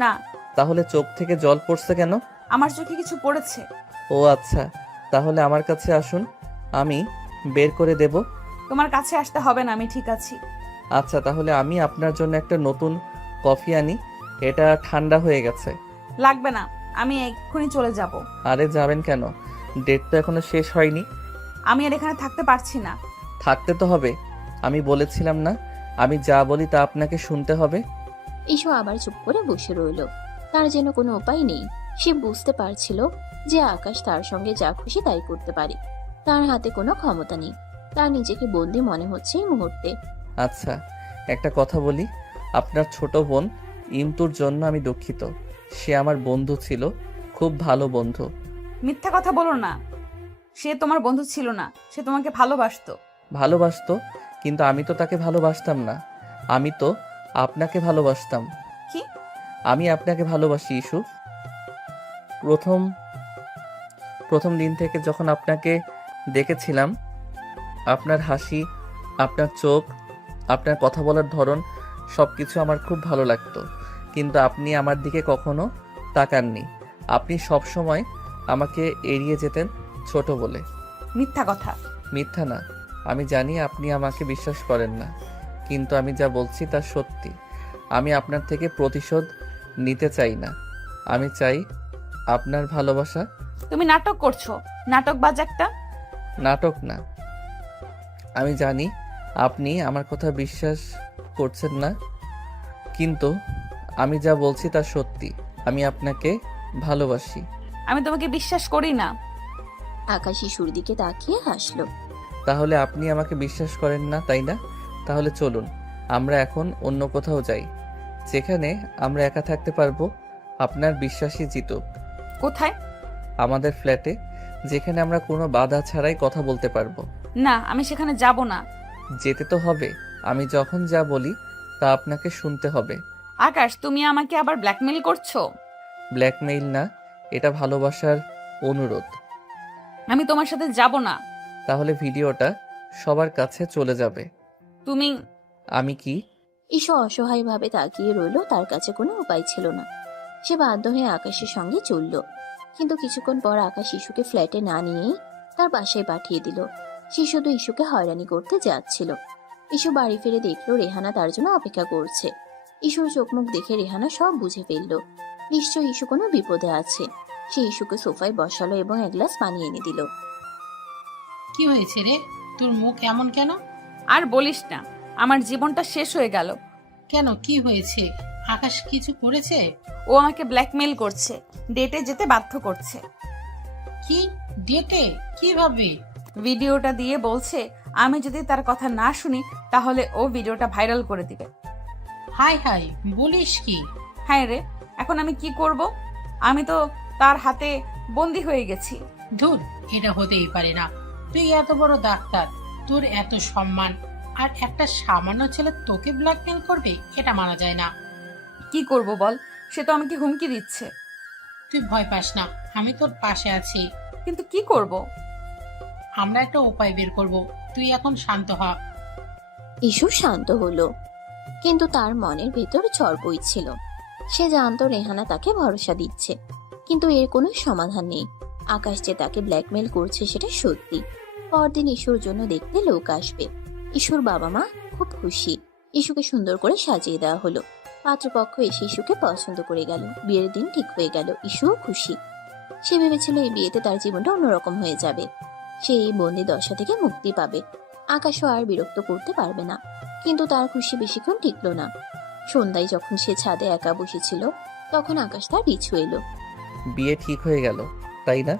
না, তাহলে চোখ থেকে জল পড়ছে কেন? আমার চোখে কিছু পড়েছে। ও আচ্ছা, তাহলে আমার কাছে আসুন, আমি বের করে দেব। তোমার কাছে আসতে হবে না, আমি ঠিক আছি। আচ্ছা, তাহলে আমি আপনার জন্য একটা নতুন কফি আনি, এটা ঠান্ডা হয়ে গেছে। লাগবে না, আমি এক্ষুনি চলে যাব। আরে যাবেন কেন? ডেট তো এখনো শেষ হয়নি। আমি আর এখানে থাকতে পারছি না। থাকতে তো হবে, আমি বলেছিলাম না আমি যা বলি তা আপনাকে শুনতে হবে। ঈশু আবার চুপ করে বসে রইল। তার যেন কোনো উপায় নেই। সে বুঝতে পারছিল যে আকাশ তার সঙ্গে যা খুশি তাই করতে পারে। তার হাতে কোনো ক্ষমতা নেই। তার নিজেকে বন্দী মনে হচ্ছে এই মুহূর্তে। আচ্ছা, একটা কথা বলি, আপনার ছোট বোন ইমতুর জন্য আমি দুঃখিত। সে আমার বন্ধু ছিল, খুব ভালো বন্ধু। মিথ্যা কথা বলো না। সে তোমার বন্ধু ছিল না, সে তোমাকে ভালোবাসতো। ভালোবাসতো? কিন্তু আমি তো তাকে ভালোবাসতাম না, আমি তো আপনাকে ভালোবাসতাম। কি? আমি আপনাকে ভালোবাসি ইস্যু। প্রথম প্রথম দিন থেকে যখন আপনাকে দেখেছিলাম, আপনার হাসি, আপনার চোখ, আপনার কথা বলার ধরন, সব কিছু আমার খুব ভালো লাগতো। কিন্তু আপনি আমার দিকে কখনো তাকাননি। আপনি সব সময় আমাকে এড়িয়ে যেতেন ছোট বলে। মিথ্যা কথা। মিথ্যা না, আমি জানি আপনি আমাকে বিশ্বাস করেন না, কিন্তু আমি যা বলছি তা সত্যি। আমি আপনার থেকে প্রতিশোধ নিতে চাই না, আমি চাই আপনার ভালোবাসা। তুমি নাটক করছো, নাটকবাজ একটা। নাটক না, আমি জানি আপনি আমার কথা বিশ্বাস করছেন না, কিন্তু আমি যা বলছি তা সত্যি। আমি আপনাকে ভালোবাসি। আমি তোমাকে বিশ্বাস করি না। আকাশ ঈশুর দিকে তাকিয়ে হাসলো। তাহলে আপনি আমাকে বিশ্বাস করেন না, তাই না? তাহলে চলুন আমরা এখন অন্য কোথাও যাই, যেখানে আমরা একা থাকতে পারবো। আপনার বিশ্বাসই জিতুক। কোথায়? আমাদের ফ্ল্যাটে, যেখানে আমরা কোনো বাধা ছাড়াই কথা বলতে পারবো। না, আমি সেখানে যাব না। যেতে তো হবে, আমি যখন যা বলি তা আপনাকে শুনতে হবে। আকাশ, তুমি আমাকে আবার ব্ল্যাকমেইল করছো। ব্ল্যাকমেইল না, এটা ভালোবাসার অনুরোধ। আমি তোমার সাথে যাব না। তাহলে ভিডিওটা সবার কাছে চলে যাবে। তুমি আমি কি? ঈশু অসহায়ভাবে তাকিয়ে রইল, তার কাছে কোনো উপায় ছিল না। সে বাধ্য হয়ে আকাশের সঙ্গে চলল, কিন্তু কিছুক্ষণ পর আকাশ ইস্যুকে ফ্ল্যাটে না নিয়েই তার বাসায় পাঠিয়ে দিল। সে শুধু ইস্যুকে হয়রানি করতে যাচ্ছিল। ইস্যু বাড়ি ফিরে দেখলো রেহানা তার জন্য অপেক্ষা করছে। ইস্যুর চোখ মুখ দেখে রেহানা সব বুঝে ফেলল। নিশ্চয়ই ইস্যু কোনো বিপদে আছে। সে ইস্যুকে সোফায় বসালো এবং এক গ্লাস পানি এনে দিল। কি হয়েছে রে, তোর মুখ এমন কেন? আর বলিস না, আমার জীবনটা শেষ হয়ে গেল। কেন, কি হয়েছে? আকাশ কিছু করেছে? ও আমাকে ব্ল্যাকমেইল করছে, ডেটে যেতে বাধ্য করছে। কি ডেটে? কিভাবে? ভিডিওটা দিয়ে বলছে আমি যদি তার কথা না শুনি তাহলে ও ভিডিওটা ভাইরাল করে দিবে। হাই হাই, বলিস কি? হ্যাঁ রে, এখন আমি কি করব? আমি তো তার হাতে বন্দি হয়ে গেছি। ধুর, এটা হতেই পারে না। তুই এত বড় ডাক্তার, তোর এত সম্মান, আর একটা সামান্য ছেলে তোকে ব্ল্যাকমেল করবে? এটা মানা যায় না। কি করব বল, সে তো আমাকে হুমকি দিচ্ছে। তুই ভয় পাস না, আমি তোর পাশে আছি। কিন্তু কি করব? আমরা একটা উপায় বের করব, তুই এখন শান্ত হ। ইস্যু শান্ত হলো, কিন্তু তার মনের ভেতর ঝড় বইছিল। সে জানতো রেহানা তাকে ভরসা দিচ্ছে, কিন্তু এর কোনো সমাধান নেই। আকাশ যে তাকে ব্ল্যাকমেল করছে সেটা সত্যি। পরদিন ইস্যুর জন্য দেখতে লোক আসবে। ইস্যুর বাবা মা খুব খুশি। ইস্যুকে সুন্দর করে সাজিয়ে দেওয়া হলো। পাত্রপক্ষ এসে ইস্যুকে পছন্দ করে গেল। বিয়ের দিন ঠিক হয়ে গেল। ইস্যুও খুশি। সে ভেবেছিল এই বিয়েতে তার জীবনটা অন্যরকম হয়ে যাবে। সে এই বন্দি দশা থেকে মুক্তি পাবে। আকাশও আর বিরক্ত করতে পারবে না। কিন্তু তার খুশি বেশিক্ষণ টিকল না। সন্ধ্যায় যখন সে ছাদে একা বসেছিল, তখন আকাশ তার পিছু এলো। বিয়ে ঠিক হয়ে গেল, তাই না?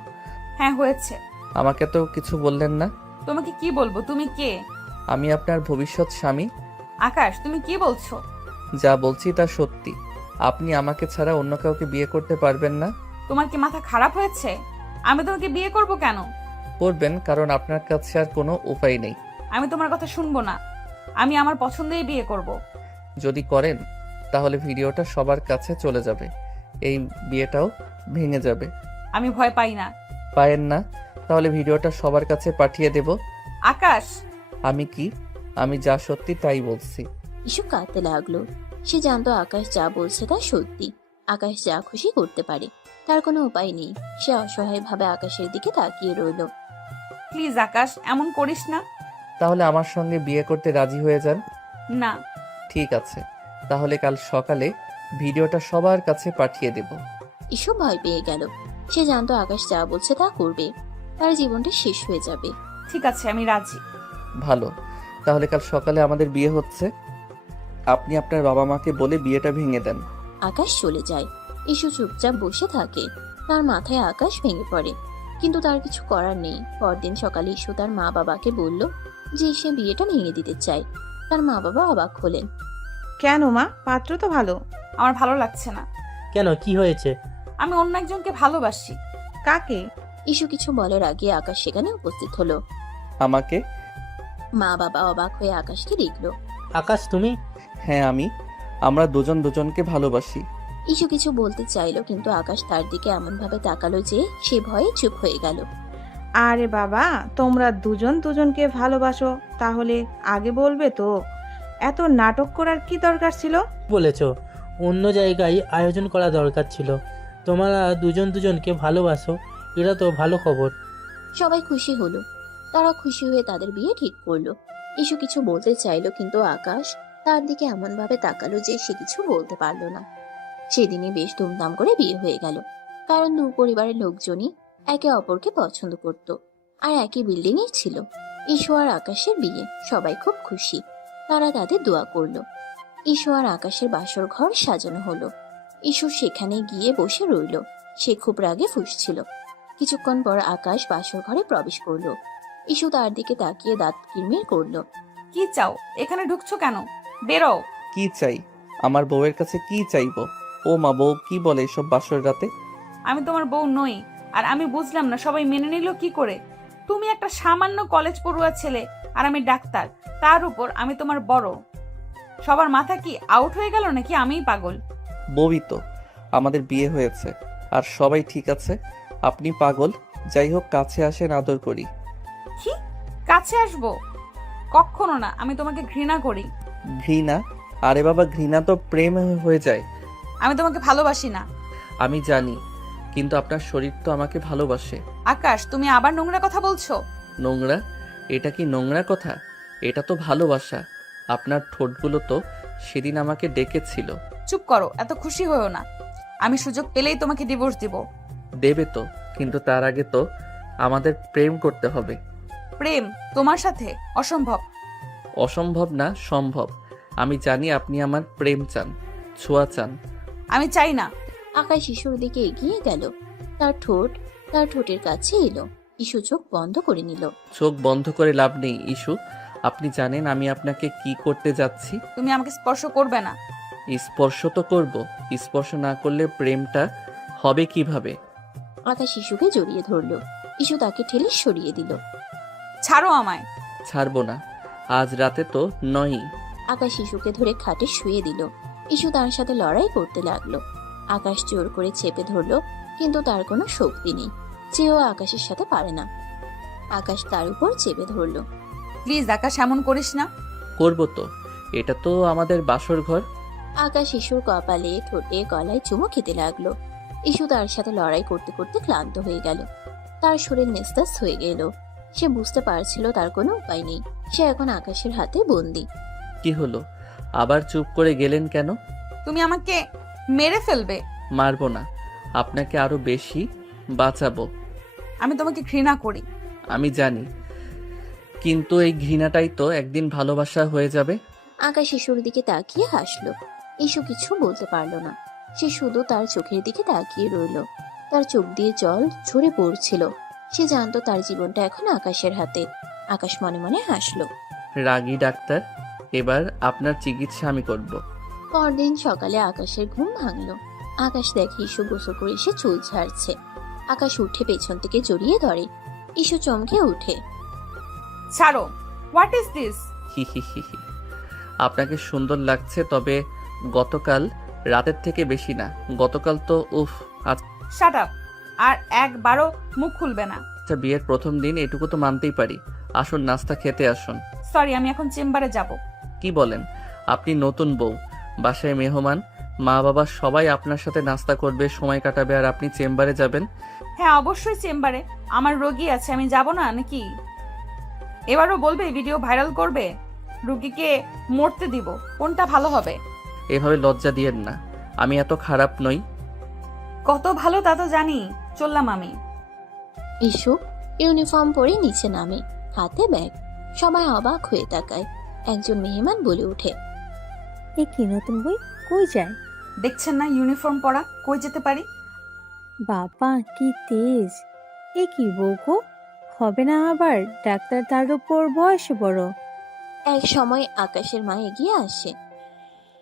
হ্যাঁ হয়েছে। আমাকে তো কিছু বললেন না। তোমাকে কি বলবো? তুমি কে? আমি আপনার ভবিষ্যৎ স্বামী। আকাশ, তুমি কি বলছো? যা বলছি তা সত্যি। আপনি আমাকে ছাড়া অন্য কাউকে বিয়ে করতে পারবেন না। তোমার কি মাথা খারাপ হয়েছে? আমি তোমাকে বিয়ে করব কেন? করবেন, কারণ আপনার কাছে আর কোনো উপায় নেই। আমি তোমার কথা শুনবো না। আমি আমার পছন্দেই বিয়ে করব। যদি করেন তাহলে ভিডিওটা সবার কাছে চলে যাবে, এই বিয়েটাও ভেঙে যাবে। আমি ভয় পাই না। পারেন না? তাহলে ভিডিওটা সবার কাছে পাঠিয়ে দেব। আকাশ, আমি কি? আমি যা সত্যি তাই বলছি। ইস্যু কাঁদতে লাগলো। সে জানতো আকাশ যা বলছে তা সত্যি। আকাশ যা খুশি করতে পারে, তার কোনো উপায় নেই। সে অসহায়ভাবে আকাশের দিকে তাকিয়ে রইল। প্লিজ আকাশ, এমন করিস না। তাহলে আমার সঙ্গে বিয়ে করতে রাজি হয়ে যান। না। ঠিক আছে, তাহলে কাল সকালে ভিডিওটা সবার কাছে পাঠিয়ে দেব। ইস্যু ভয় পেয়ে গেল। সে জানতো আকাশ যা বলছে তা করবে। তার জীবনটা শেষ হয়ে যাবে। ঠিক আছে, আমি রাজি। ভালো, তাহলে কাল সকালে আমাদের বিয়ে হচ্ছে। আপনি আপনার বাবা মাকে বলে বিয়েটা ভেঙে দেন। আকাশ চলে যায়। ইস্যু চুপচাপ বসে থাকে। তার মাথায় আকাশ ভেঙে পড়ে, কিন্তু তার কিছু করার নেই। পরদিন সকালে ইস্যু তার মা বাবাকে বলল যে সে বিয়েটা ভেঙে দিতে চায়। তার মা বাবা অবাক হলেন। কেন মা? পাত্র তো ভালো। আমার ভালো লাগছে না। কেন, কি হয়েছে? আমি অন্য একজনকে ভালোবাসি। কাকে? ইস্যু কিছু বলার আগে আকাশ সেখানে উপস্থিত হলো। আমাকে? মা বাবা অবাক হয়ে আকাশকে দেখলো। আকাশ, তুমি? হ্যাঁ আমি। আমরা দুজন দুজনকে ভালোবাসি। ইস্যু কিছু বলতে চাইলো, কিন্তু আকাশ তার দিকে এমন ভাবে তাকালো যে সে ভয়ে চুপ হয়ে গেল। আরে বাবা, তোমরা দুজন দুজনকে ভালোবাসো, তাহলে আগে বলবে তো। এত নাটক করার কি দরকার ছিল? বলেছ অন্য জায়গায় আয়োজন করা দরকার ছিল। তোমরা দুজন দুজনকে ভালোবাসো, এটা তো ভালো খবর। সবাই খুশি হলো। তারা খুশি হয়ে তাদের বিয়ে ঠিক করলো। ইস্যু কিছু বলতে চাইলো, কিন্তু আকাশ তার দিকে এমন ভাবে তাকালো যে সে কিছু বলতে পারলো না। সেদিনই বেশ ধুমধাম করে বিয়ে হয়ে গেল, কারণ দু পরিবারের লোকজনই একে অপরকে পছন্দ করত আর একই বিল্ডিং এ ছিল। ইস্যু আর আকাশের বিয়ে, সবাই খুব খুশি। তারা তাদের দোয়া করলো। ইস্যু আর আকাশের বাসর ঘর সাজানো হলো। ইস্যু সেখানে গিয়ে বসে রইল। সে খুব রাগে ফুঁসছিল। কিছুক্ষণ পর আকাশ বাসর ঘরে প্রবেশ করলো। ইস্যু তার দিকে তাকিয়ে দাঁত কিরমির করলো। কি চাও? এখানে ঢুকছো কেন? বেরো। কি চাই? আমার বউয়ের কাছে কি চাইবো? ও মা, বউ কি বলে এসব বাসর রাতে? আমি তোমার বউ নই। আর আমি বুঝলাম না সবাই মেনে নিল কি করে। তুমি একটা সামান্য কলেজ পড়ুয়া ছেলে আর আমি ডাক্তার, তার উপর আমি তোমার বড়। সবার মাথা কি আউট হয়ে গেল নাকি আমিই পাগল? বউই তো। আমাদের বিয়ে হয়েছে আর সবাই ঠিক আছে, আপনি পাগল। যাই হোক, কাছে আসেন, আদর করি। কি কাছে আসবো? কখনো না, আমি তোমাকে ঘৃণা করি। ঘৃণা? আরে বাবা, ঘৃণা তো প্রেম হয়ে যায়। আমি তোমাকে ভালোবাসি না। আমি জানি, কিন্তু আপনার শরীর তো আমাকে ভালোবাসে। আকাশ, তুমি আবার নোংরা কথা বলছো। নোংরা? এটা কি নোংরা কথা? এটা তো ভালোবাসা। আপনার ঠোঁটগুলো তো সেদিন আমাকে ডেকেছিল। চুপ করো, এত খুশি হয়েও না। আমি সুযোগ পেলেই তোমাকে ডিভোর্স দিব। দেবে তো, কিন্তু তার আগে তো আমাদের প্রেম করতে হবে। প্রেম তোমার সাথে? অসম্ভব। অসম্ভব না, সম্ভব। আমি জানি আপনি আমার প্রেম চান, ছোঁয়া চান। আমি চাই না। আকাশ ইস্যুর দিকে এগিয়ে গেল। তার ঠোঁটের কাছে এলো। ইস্যু চোখ বন্ধ করে নিল। চোখ বন্ধ করে লাভ নেই ইস্যু। আপনি জানেন আমি আপনাকে কি করতে যাচ্ছি। তুমি আমাকে স্পর্শ করবে না। স্পর্শ তো করব। স্পর্শ না করলে প্রেমটা হবে কিভাবে? আকাশ ইস্যুকে জড়িয়ে ধরল। ইস্যু তাকে ঠেলে সরিয়ে দিল। ছাড়ো আমায়। ছাড়বো না। আজ রাতে তো নয়ই। আকাশ ইস্যুকে ধরে খাটে শুয়ে দিল। ইস্যু তার সাথে লড়াই করতে লাগলো। আকাশ জোর করে চেপে ধরলো, কিন্তু তার কোনো শক্তি নেই। চেয়েও আকাশের সাথে পারে না। আকাশ তার উপর চেপে ধরলো। প্লিজ আকাশ, এমন করিস না। করব তো। এটা তো আমাদের বাসর ঘর। আকাশ ইস্যুর কপালে, ঠোঁটে, গলায় চুমু খেতে লাগলো। ইস্যু তার সাথে লড়াই করতে করতে ক্লান্ত হয়ে গেল। তার শরীর নিস্তেজ হয়ে গেল। সে বুঝতে পারছিল তার কোনো উপায় নেই। সে এখন আকাশের হাতে বন্দি। কি হলো? আবার চুপ করে গেলেন কেন? তুমি আমাকে মেরে ফেলবে। মারবো না, আপনাকে আরো বেশি বাঁচাবো। আমি তোমাকে ঘৃণা করি। আমি জানি, কিন্তু এই ঘৃণাটাই তো একদিন ভালোবাসা হয়ে যাবে। আকাশ ইস্যুর দিকে তাকিয়ে হাসলো। ইস্যু কিছু বলতে পারল না। সে শুধু তার চোখের দিকে তাকিয়ে রইল। তার চোখ দিয়ে জল ঝরে পড়ছিল। সে জানতো তার জীবনটা এখন আকাশের হাতে। আকাশ মনে মনে হাসলো। রাগী ডাক্তার, এবার আপনার চিকিৎসা আমি করব। পরদিন সকালে আকাশের ঘুম ভাঙলো। আকাশ দেখে ইস্যু গোসল করে এসে চুল ঝাড়ছে। আকাশ উঠে পেছন থেকে জড়িয়ে ধরে। ইস্যু চমকে উঠে। ছাড়ো। What is this? হি হি হি হি। আপনাকে সুন্দর লাগছে, তবে গতকাল রাতের থেকে বেশি না। গতকাল তো উফ। Shut up. আর একবারও মুখ খুলবে না। আচ্ছা, বিয়ের প্রথম দিন এটুকু তো মানতেই পারি। আসুন, নাস্তা খেতে আসুন। সরি, আমি এখন চেম্বারে যাব। কি বলেন? আপনি নতুন বউ, বাসায় মেহমান, মা বাবা সবাই আপনার সাথে নাস্তা করবে, সময় কাটাবে, আর আপনি চেম্বারে যাবেন? হ্যাঁ, অবশ্যই চেম্বারে। আমার রোগী আছে, আমি যাব না নাকি? এবারও বলবে ভিডিও ভাইরাল করবে? রোগীকে মরতে দিব, কোনটা ভালো হবে? এভাবে লজ্জা দিয়েন না। আমি এত খারাপ নই। কত ভালো তা তো জানি। চললাম আমি। ইস্যু ইউনিফর্ম পরে নিচে নামে, হাতে ব্যাগ। সবাই অবাক হয়ে তাকায়। একজন মেহমান বলে ওঠে। এ কি নতুন বই? কই যায়? দেখছেন না ইউনিফর্ম পরা, কই যেতে পারি? বাবা কি তেজ! এ কি বউকো, হবে না আবার ডাক্তার, তার উপর বয়সে বড়। এক সময় আকাশের মা এগিয়ে আসে।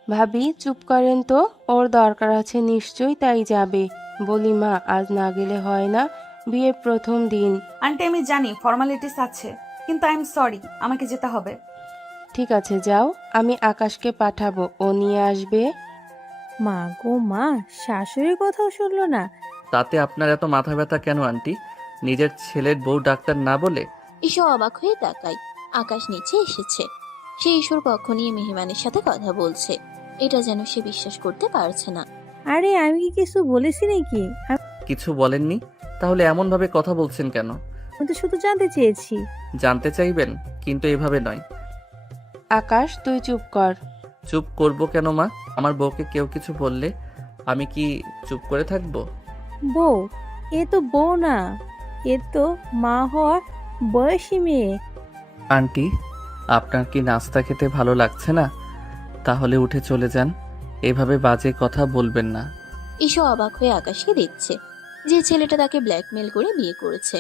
ভাবি চুপ করেন তো, ওর দরকার আছে নিশ্চয়ই, তাই যাবে। বলি মা, আজ না গেলে হয় না, বিয়ের প্রথম দিন। আন্টি, আমি জানি ফর্মালিটিস আছে, কিন্তু আই এম সরি, আমাকে যেতে হবে। ঠিক আছে যাও, আমি আকাশকে পাঠাবো, ও নিয়ে আসবে। মা গো মা, শাশুড়ির কথাও শুনলো না। তাতে আপনার এত মাথা ব্যথা কেন আন্টি? নিজের ছেলের বউ ডাক্তার না বলে? ইস্যু অবাক হয়ে তাকায়। আকাশ নিচে এসেছে। সে ইস্যুর পক্ষ নিয়ে মেহমানের সাথে কথা বলছে। এটা যেন সে বিশ্বাস করতে পারছে না। আরে আমি কি কিছু বলেছি নাকি? কিছু বলেননি? তাহলে এমন ভাবে কথা বলছেন কেন? আমি তো শুধু জানতে চেয়েছি। জানতে চাইবেন, কিন্তু এভাবে নয়। আকাশ তুই চুপ কর। চুপ করব কেন মা? আমার বউকে কেউ কিছু বললে আমি কি চুপ করে থাকবো? বউ? এ তো বউ না, এ তো মা হওয়ার বয়সী মেয়ে। আন্টি, আপনার কি নাস্তা খেতে ভালো লাগছে না? তাহলে উঠে চলে যান। এভাবে বাজে কথা বলবেন না। ইস্যু অবাক হয়ে আকাশকে দেখছে। যে ছেলেটা তাকে ব্ল্যাকমেল করে বিয়ে করেছে,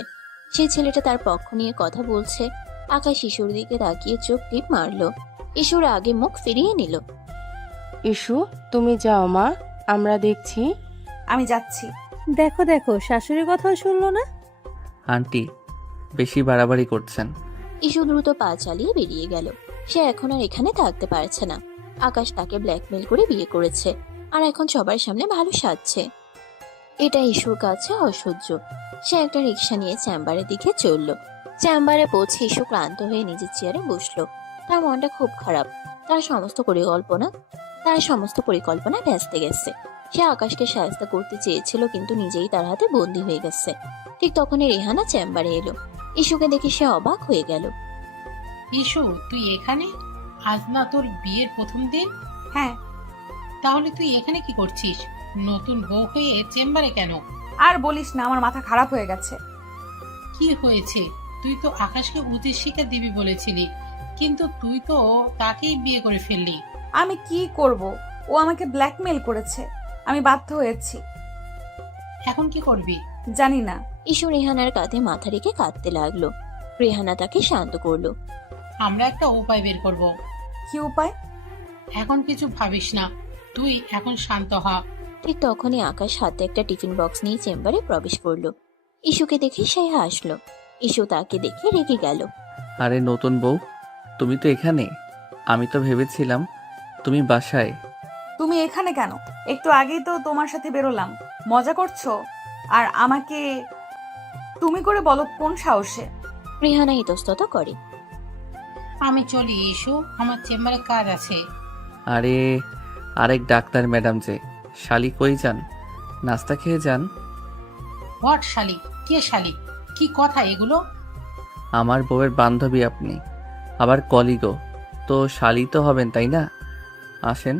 সেই ছেলেটা তার পক্ষ নিয়ে কথা বলছে। আকাশ ইস্যুর দিকে তাকিয়ে চোখ টিপ মারলো। ইস্যুর আগে মুখ ফিরিয়ে নিল। ইস্যু তুমি যাও মা, আমরা দেখছি। আমি যাচ্ছি। দেখো দেখো, শাশুড়ির কথাও শুনলো না। আন্টি, বেশি বাড়াবাড়ি করছেন। ইস্যু দ্রুত পা চালিয়ে বেরিয়ে গেল। সে এখন আর এখানে থাকতে পারছে না। আকাশ তাকে ব্ল্যাকমেল করে বিয়ে করেছে, আর এখন সবার সামনে ভালো সাজছে। এটা ইস্যুর কাছে অসহ্য। সে একটা রিক্সা নিয়ে চেম্বারের দিকে চলল। চেম্বারে পৌঁছে ইস্যু ক্লান্ত হয়ে নিজের চেয়ারে বসলো। তার মনটা খুব খারাপ। তার সমস্ত পরিকল্পনা ভেস্তে গেছে। সে আকাশকে সাহায্য করতে চেয়েছিল, কিন্তু নিজেই তার হাতে বন্দী হয়ে গেছে। ঠিক তখনই রেহানা চেম্বারে এলো। ইস্যুকে দেখে সে অবাক হয়ে গেল। ইস্যু, তুই এখানে? আজ না তোর বিয়ের প্রথম দিন? হ্যাঁ। তাহলে তুই এখানে কি করছিস? নতুন বউ হয়ে চেম্বারে কেন? আর বলিস না, আমার মাথা খারাপ হয়ে গেছে। কি হয়েছে? তুই তো আকাশকে উচিত শিক্ষা দিবি বলেছিলি, কিন্তু তুই তো তাকেই বিয়ে করে ফেললি। আমি কি করব? ও আমাকে ব্ল্যাকমেল করেছে, আমি বাধ্য হয়েছি। এখন কি করবি? জানি না। ইস্যু রেহানার কাঁধে মাথা রেখে কাঁদতে লাগলো। রেহানা তাকে শান্ত করলো। আমরা একটা উপায় বের করব। কি উপায়? এখন কিছু ভাবিস না, তুই এখন শান্ত হ। ঠিক তখনই আকাশ হাতে একটা টিফিন বক্স নিয়ে চেম্বারে প্রবেশ করলো। ইস্যুকে দেখে সে হাসলো। ইস্যু তাকে দেখে রেগে গেল। আরে নতুন বউ, তুমি তো এখানে। আমি তো ভেবেছিলাম তুমি বাসায়। তুমি এখানে কেন? একটু আগেই তো তোমার সাথে বেরোলাম। মজা করছো? আর আমাকে তুমি করে বলো কোন সাহসে? রেহানা ইতস্তত করে। আমি চলি ইস্যু, আমার চেম্বারে কাজ আছে। আরে আরেক ডাক্তার ম্যাডাম যে, শালি কই যান? নাস্তা খেয়ে যান। হোয়াট শালি? কে শালি? কি কথা এগুলো? আমার বউয়ের বান্ধবী আপনি, আবার কলিগও, তো শালি তো হবেন তাই না? আসেন,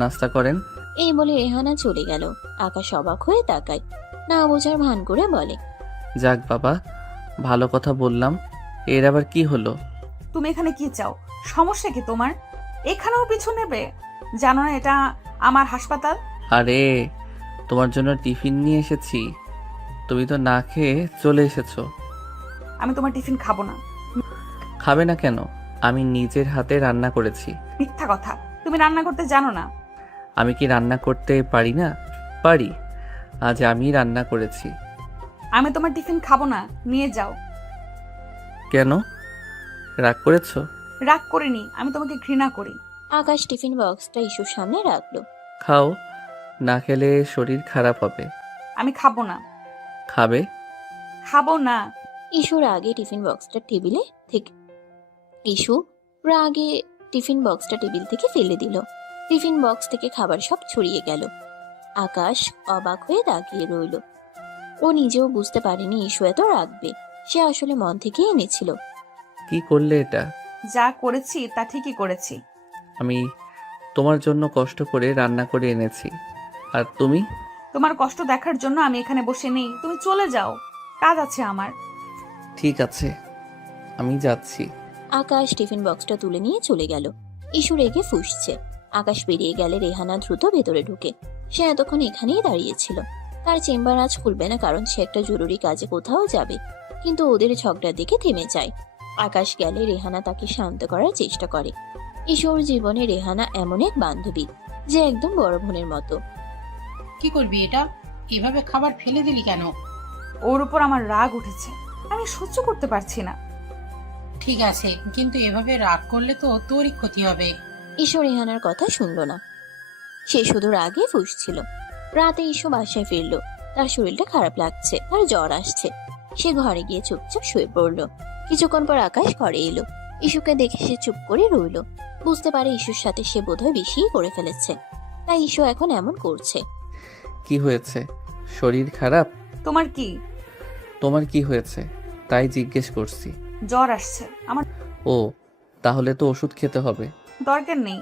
নাস্তা করেন। এই বলে রেহানা চলে গেল। আকাশ অবাক হয়ে তাকায়, না বোঝার ভান করে বলে। যাক বাবা, ভালো কথা বললাম। এর আবার কি হলো? তুমি এখানে কি চাও? সমস্যা কি তোমার? এখানেও পিছু নেবে? জানো না এটা আমার হাসপাতাল? আরে তোমার জন্য টিফিন নিয়ে এসেছি, তুমি তো না খেয়ে চলে এসেছো। আমি তোমার টিফিন খাবো না। খাবে না কেন? আমি নিজের হাতে রান্না করেছি। মিথ্যা কথা, তুমি রান্না করতে জানো না। আমি কি রান্না করতে পারি না? পারি। আজ আমি রান্না করেছি। আমি তোমার টিফিন খাবো না, নিয়ে যাও। কেন, রাগ করেছো? রাগ করিনি, আমি তোমাকে ঘৃণা করি। আকাশ টিফিন বক্সটা ইস্যুর সামনে রাখলো। খাও, না খেলে শরীর খারাপ হবে। আমি খাবো না। খাবে? খাবো না। ইস্যু রাগে টিফিন বক্সটা টেবিল থেকে ফেলে দিল। টিফিন বক্স থেকে খাবার সব ছড়িয়ে গেল। আকাশ অবাক হয়ে তাকিয়ে রইল। ও নিজেও বুঝতে পারেনি ইস্যু এত রাখবে। সে আসলে মন থেকে এনেছিল। কি করলে এটা? যা করেছি তা ঠিকই করেছি। আমি তোমার জন্য কষ্ট করে রান্না করে এনেছি, আর তুমি? তোমার কষ্ট দেখার জন্য আমি এখানে বসে নেই, তুমি চলে যাও, কাজ আছে আমার। ঠিক আছে, আমি যাচ্ছি। আকাশ টিফিন বক্সটা তুলে নিয়ে চলে গেল। ইস্যু রেগে ফুঁসছে। আকাশ বেরিয়ে গেলে রেহানা দ্রুত ভেতরে ঢুকে। সে এতক্ষণ এখানেই দাঁড়িয়েছিল। তার চেম্বার আজ খুলবে না, কারণ সে একটা জরুরি কাজে কোথাও যাবে। কিন্তু ওদের ঝগড়ার দিকে থেমে যায়। আকাশ গেলে রেহানা তাকে শান্ত করার চেষ্টা করে। ইস্যুর জীবনে রেহানা এমন এক বান্ধবী যে একদম বড় বোনের মতো। কি করবি এটা? এভাবে খাবার ফেলে দিলি কেন? ওর উপর আমার রাগ উঠেছে, আমি সহ্য করতে পারছি না। ঠিক আছে, কিন্তু এভাবে রাগ করলে তো তোরই ক্ষতি হবে। ইস্যু রেহানার কথা শুনল না। সে শুধু রাগে ফুঁসছিল। রাতে ইস্যু বাসায় ফিরল। তার শরীরটা খারাপ লাগছে, তার জ্বর আসছে। সে ঘরে গিয়ে চুপচাপ শুয়ে পড়ল। কিছুক্ষণ পর আকাশ ঘরে এলো। ইস্যুকে দেখে সে চুপ করে রইল। বুঝতে পারে ইস্যুর সাথে সে বোধহয় বেশিই করে ফেলেছে, তাই ইস্যু এখন এমন করছে। কি হয়েছে? শরীর খারাপ? তোমার কি? তোমার কি হয়েছে তাই জিজ্ঞেস করছি। জ্বর আসছে আমার। ও, তাহলে তো ওষুধ খেতে হবে। দরকার নেই,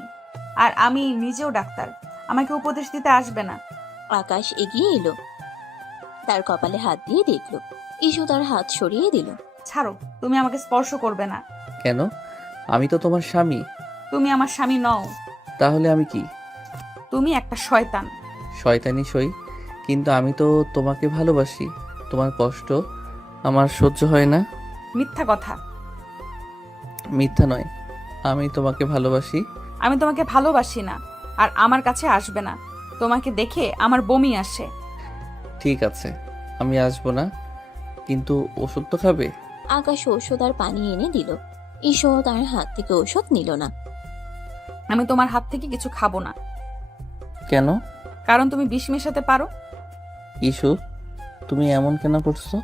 আর আমি নিজেও ডাক্তার, আমাকে উপদেশ দিতে আসবে না। আকাশ এগিয়ে এলো। তার কপালে হাত দিয়ে দেখল। ইস্যু তার হাত সরিয়ে দিল। ছাড়ো, তুমি আমাকে স্পর্শ করবে না। কেন? আমি তো তোমার স্বামী। তুমি আমার স্বামী নও। তাহলে আমি কি? তুমি একটা শয়তান। শয়তানি সই, কিন্তু আমি তো তোমাকে ভালোবাসি। তোমার কষ্ট আমার সহ্য হয় না। মিথ্যা কথা। মিথ্যা নয়, আমি তোমাকে ভালোবাসি। আমি তোমাকে ভালোবাসি না, আর আমার কাছে আসবে না। তোমাকে দেখে আমার বমি আসে। ঠিক আছে, আমি আসবো না, কিন্তু ওষুধ তো খাবে। আকাশ ঔষধ আর পানি এনে দিল। ইস্যু তার হাত থেকে ঔষধ নিল না। আমি তোমার হাত থেকে কিছু খাবো না। কেন? কারণ তুমি বিষ মেশাতে পারো। ইস্যু, তুমি এমন কেন করছো?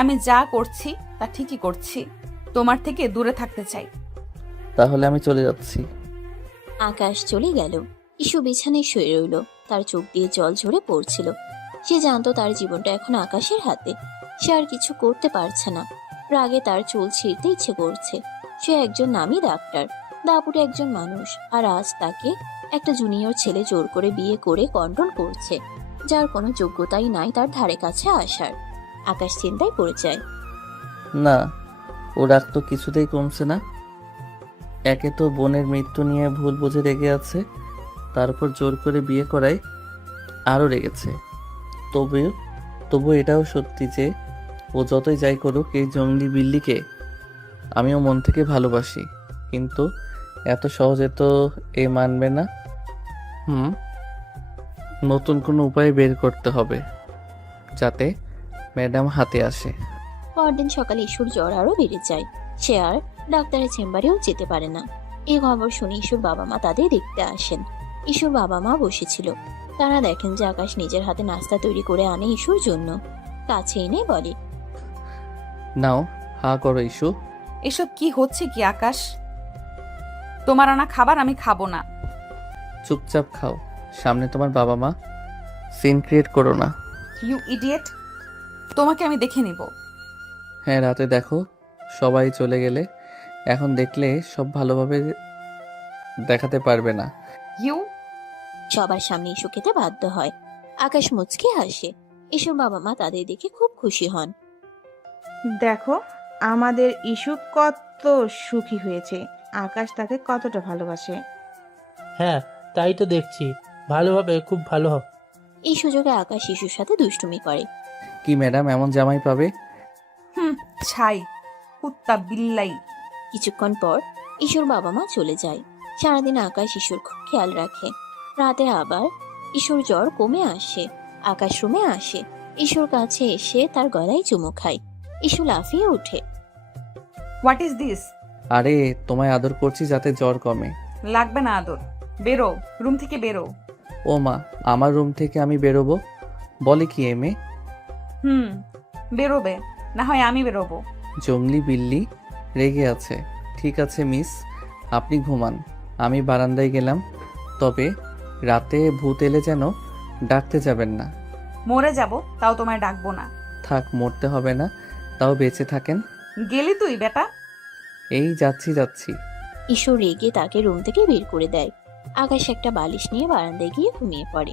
আমি যা করছি তা ঠিকই করছি। তোমার থেকে দূরে থাকতে চাই। তাহলে আমি চলে যাচ্ছি। আকাশ চলে গেল। ইস্যু বিছানায় শুয়ে রইল। তার চোখ দিয়ে জল ঝরে পড়ছিল। সে জানতো তার জীবনটা এখন আকাশের হাতে। সে আর কিছু করতে পারছে না। রাগে তার চুল ছিঁড়তে ইচ্ছে করছে। সে একজন নামী ডাক্তার, দাপুটে একজন মানুষ, আর আজ তাকে একটা জুনিয়র ছেলে জোর করে বিয়ে করে কন্ট্রোল করছে, যার কোনো যোগ্যতাই নাই তার ধারে কাছে আসার। আকাশ চিন্তায় পড়ে যায়। না, ও রাগ তো কিছুতেই কমছে না। একে তো বোনের মৃত্যু নিয়ে ভুল বুঝে রেগে আছে, তারপর জোর করে বিয়ে করায় আরও রেগেছে। তবু এটাও সত্যি যে ও যতই যাই করুক, এই জঙ্গলি বিল্লিকে আমিও মন থেকে ভালোবাসি। কিন্তু এত সহজে তো এ মানবে না। নতুন কোনো উপায় বের করতে হবে যাতে ম্যাডাম হাতে আসে। পরদিন সকালে ইস্যুর জ্বর আরো বেড়ে যায়। সে আর ডাক্তারের চেম্বারেও যেতে পারে না। এই খবর শুনে ইস্যুর বাবা মা তাদের দেখতে আসেন। ইস্যুর বাবা মা বসেছিল। তারা দেখেন যে আকাশ নিজের হাতে নাস্তা তৈরি করে আনে ইস্যুর জন্য। কাছে এনে বলে, নাও, হা করো ইস্যু। এসব কি হচ্ছে কি আকাশ? তোমার আনা খাবার আমি খাবো না। চুপচাপ খাও, সামনে তোমার বাবা মা। সিন ক্রিয়েট করো না। ইউ ইডিয়েট, তোমাকে আমি দেখে নিব। হ্যাঁ, রাতে দেখো, সবাই চলে গেলে এখন দেখলে সব ভালোভাবে দেখাতে পারবে না। ইউ সবার সামনে ইস্যু খেতে বাধ্য হয়। আকাশ মুচকে হাসে। ইস্যুর বাবা মা তাদের দেখে খুব খুশি হন। দেখো আমাদের ইস্যু কত সুখী হয়েছে, আকাশ তাকে কতটা ভালোবাসে। হ্যাঁ, তাই তো দেখছি। ভালোভাবে, খুব ভালো। এই সুযোগে আকাশ ইস্যুর সাথে দুষ্টুমি করে। কি ম্যাডাম, এমন জামাই পাবে? ছাই, কুত্তা বিল্লাই। কিছুক্ষণ পর ইস্যুর বাবা মা চলে যায়। সারাদিন আকাশ ইস্যুর খুব খেয়াল রাখে। রাতে আবার ইস্যুর জ্বর কমে আসে। আকাশ রুমে আসে। ইস্যুর কাছে এসে তার গলায় চুমু খায়। ইস্যু লাফিয়ে ওঠে। What is this? আরে, তোমায় আদর করছি যাতে জ্বর কমে। লাগবে না আদর, বেরো, রুম থেকে বেরো। ও মা, আমার রুম থেকে আমি বেরোবো? বলে কি এ মেয়ে? বেরোবে, না হয় আমি বেরোবো। জঙ্গলি বিল্লি রেগে আছে। ঠিক আছে মিস, আপনি ঘুমান, আমি বারান্দায় গেলাম। তবে রাতে ভূত এলে যেন ডাকতে যাবেন না। মরে যাব তাও তোমায় ডাকবো না। থাক, মরতে হবে না, তাও বেঁচে থাকেন। গেলি তুই বেটা? এই যাচ্ছি। ইস্যু রেগে তাকে রুম থেকে বের করে দেয়। আকাশ একটা বালিশ নিয়ে বারান্দায় গিয়ে ঘুমিয়ে পড়ে।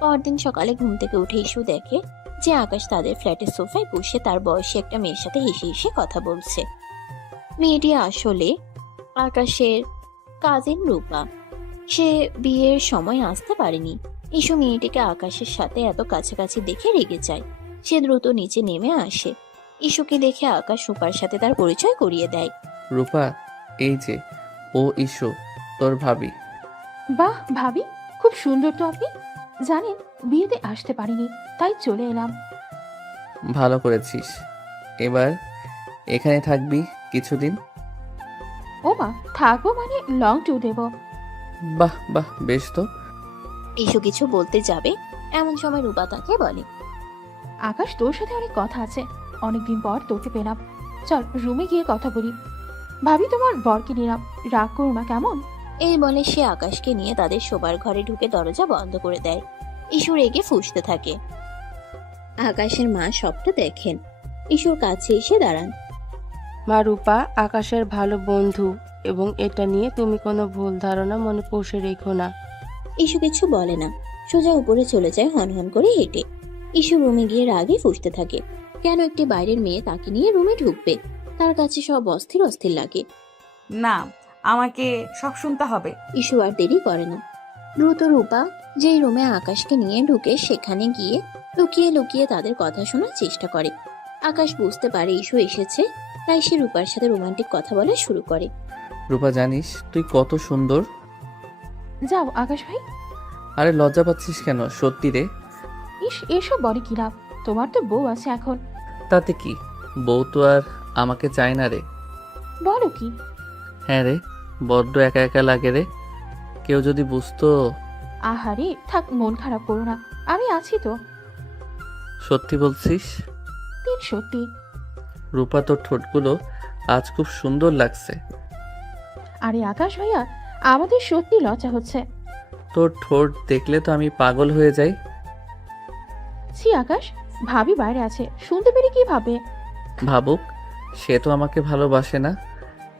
পরদিন সকালে ঘুম থেকে উঠে ইস্যু দেখে যে আকাশ তাদের ফ্ল্যাটের সোফায় বসে তার বয়সী একটা মেয়ের সাথে হেসে হেসে কথা বলছে। মেয়েটি আসলে আকাশের কাজিন রূপা। সে বিয়ের সময় আসতে পারেনি। ইস্যু মেয়েটিকে আকাশের সাথে এত কাছাকাছি দেখে রেগে যায়। সে দ্রুত নিচে নেমে আসে। ইস্যুকে দেখে আকাশ রূপার সাথে তার পরিচয় করিয়ে দেয়। রূপা, এই যে ও ইস্যু, তোর ভাবি। বাহ ভাবি, খুব সুন্দর তো আপনি। জানেন বিয়েতে আসতে পারিনি, তাই চলে এলাম। ভালো করেছিস। এবার এখানে থাকবি কিছুদিন? ও মা, থাকবো মানে লং ট্যুর দেবো। বাহ, বেশ তো। ইস্যু কিছু বলতে যাবে এমন সময় রূপা তাকে বলে, আকাশ, তোর সাথে অনেক কথা আছে। অনেকদিন পর তোকে পেলাম, চল রুমে গিয়ে কথা বলি। ভাবি, তোমার বরকে নিলাম, রাগ করো না কেমন? এই বলে সে আকাশকে নিয়ে তাদের শোবার ঘরে ঢুকে দরজা বন্ধ করে দেয়। ইস্যু রেগে ফুঁসতে থাকে। আকাশের মা সবটা দেখেন। ইস্যুর কাছে এসে দাঁড়ান। মা, রূপা আকাশের ভালো বন্ধু, এবং এটা নিয়ে তুমি কোনো ভুল ধারণা মনে পুষে রেখো না। ইস্যু কিছু বলে না, সোজা উপরে চলে যায় হনহন করে হেঁটে। ইস্যু রুমে গিয়ে রাগে ফুঁসতে থাকে। কেন একটি বাইরের মেয়ে তাকে নিয়ে রুমে ঢুকবে? তার কাছে সব অস্থির অস্থির লাগে। না, আমাকে সব শুনতে হবে। ইস্যু আর দেরি করে না। দ্রুত রূপা যেই রুমে আকাশকে নিয়ে ঢুকে সেখানে গিয়ে লুকিয়ে লুকিয়ে তাদের কথা শোনার চেষ্টা করে। আকাশ বুঝতে পারে ইস্যু এসেছে, তাই সে রূপার সাথে রোমান্টিক কথা বলা শুরু করে। রূপা, জানিস তুই কত সুন্দর? যাও আকাশ ভাই। আরে লজ্জা পাচ্ছিস কেন? সত্যি রে। ইস, এসব বলে কি লাভ? তোমার তো বউ আছে এখন। তাতে কি, বউ তো আর আমাকে চায় না রে। বলো কি? হ্যাঁ রে, বড্ড একা একা লাগে রে। কেউ যদি বুঝতো। আহারে থাক, মন খারাপ করো না, আমি আছি তো। সত্যি বলছিস? সত্যি। রূপা, তোর ঠোঁটগুলো আজ খুব সুন্দর লাগছে। আরে আকাশ ভাইয়া, আমাদের সত্যি লজ্জা হচ্ছে। তোর ঠোঁট দেখলে তো আমি পাগল হয়ে যাই। ছি আকাশ, ভাবি বাইরে আছে, শুনতে পেরে কি ভাবে? ভাবুক, সে তো আমাকে ভালোবাসে না,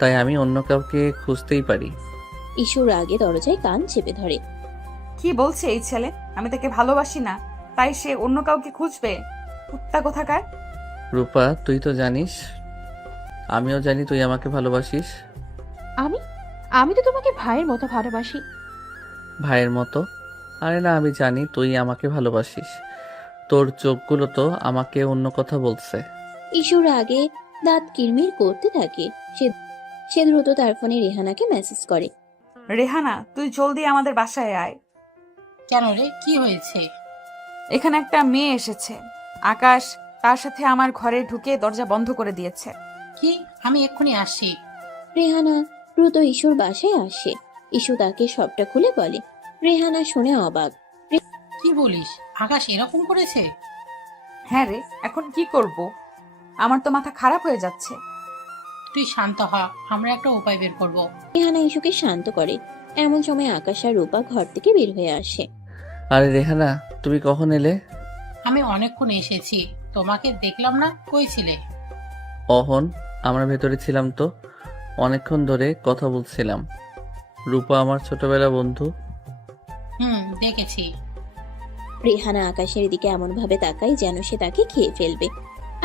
তাই আমি অন্য কাউকে খুঁজতেই পারি। ইস্যুর আগে দরজায় কান চেপে ধরে। কি বলছে এই ছেলে? আমি তাকে ভালোবাসি না, তাই সে অন্য কাউকে খুঁজবে? কুত্তা কোথাকার! রূপা, তুই তো জানিস, আমিও জানি তুই আমাকে ভালোবাসিস। আমি আমি তো তোমাকে ভাইয়ের মতো ভালোবাসি। ভাইয়ের মতো? আরে না, আমি জানি তুই আমাকে ভালোবাসিস। তোর চোখগুলো তো আমাকে অন্য কথা বলছে। ইস্যুর আগে দাঁত কিরমির করতে থাকে। সে দ্রুত তার ফোনে রেহানাকে মেসেজ করে। রেহানা, তুই জলদি আমাদের বাসায় আয়। কেন রে, কি হয়েছে? এখানে একটা মেয়ে এসেছে। আকাশ তার সাথে আমার ঘরে ঢুকে দরজা বন্ধ করে দিয়েছে। কি? আমি এক্ষুনি আসছি। রেহানা দ্রুত ইস্যুর বাসায় আসে। ইস্যু তাকে সবটা খুলে বলে। রেহানা শুনে অবাক। কি বলিস? আকাশ এরকম করেছে? হ্যাঁ রে, এখন কি করব? আমার তো মাথা খারাপ হয়ে যাচ্ছে। তুই শান্ত হ, আমরা একটা উপায় বের করব। রেহানা ইস্যুকে শান্ত করে। এমন সময় আকাশ আর রূপা ঘর থেকে বের হয়ে আসে। আরে রেহানা, তুমি কখন এলে? আমি অনেকক্ষণ এসেছি, তোমাকে দেখলাম না, কই ছিলে? অহন, আমরা ভেতরে ছিলাম তো, অনেকক্ষণ ধরে কথা বলছিলাম। রূপা আমার ছোটবেলা বন্ধু। দেখেছি। রেহানা আকাশের দিকে এমন ভাবে তাকায় যেন সে তাকে খেয়ে ফেলবে।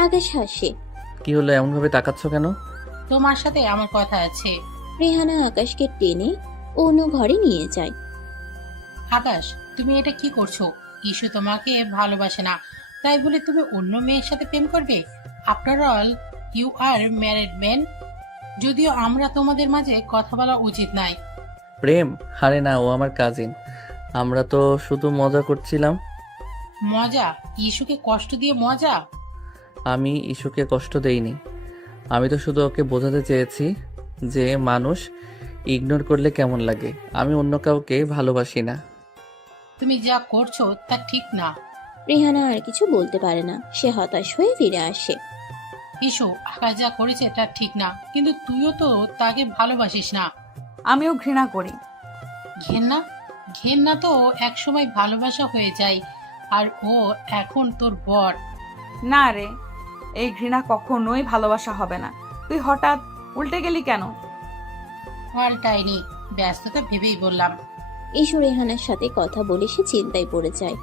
আকাশ হাসে। কি হলো, এমন ভাবে তাকাচ্ছ কেন? তোমার সাথে আমার কথা আছে। রেহানা আকাশকে টেনে অন্য ঘরে নিয়ে যায়। আকাশ, তুমি এটা কি করছো? ইস্যু তোমাকে ভালোবাসে না, তাই বলে তুমি অন্য মেয়ের সাথে প্রেম করবে? After all, you are married man. যদিও আমরা তোমাদের মাঝে কথা বলা উচিত নাই। প্রেম? আরে না, ও আমার কাজিন। আমরা তো শুধু মজা করছিলাম। মজা? ইস্যুকে কষ্ট দিয়ে মজা? আমি ইস্যুকে কষ্ট দেইনি। আমি তো শুধু ওকে বোঝাতে চেয়েছি যে মানুষ ইগনোর করলে কেমন লাগে। আমি অন্য কাউকে ভালোবাসি না। তুমি যা করছো তা ঠিক না। রেহানা আর কিছু বলতে পারে না। সে হতাশ হয়ে ফিরে আসে। ইস্যু, আকাশ যা করেছে তা ঠিক না, কিন্তু তুইও তো তাকে ভালোবাসিস না। আমিও ঘৃণা করি। ঘেন্না? ঘেন্না তো একসময় ভালোবাসা হয়ে যায়, আর ও এখন তোর বর। না রে, এই ঘৃণা কখনোই ভালোবাসা হবে না। তুই হঠাৎ উল্টে গেলি কেন? পাল্টাইনি, ব্যস্ততা ভেবেই বললাম। ইস্যু রেহানার সাথে কথা বলে সে চিন্তায় পড়ে যায়।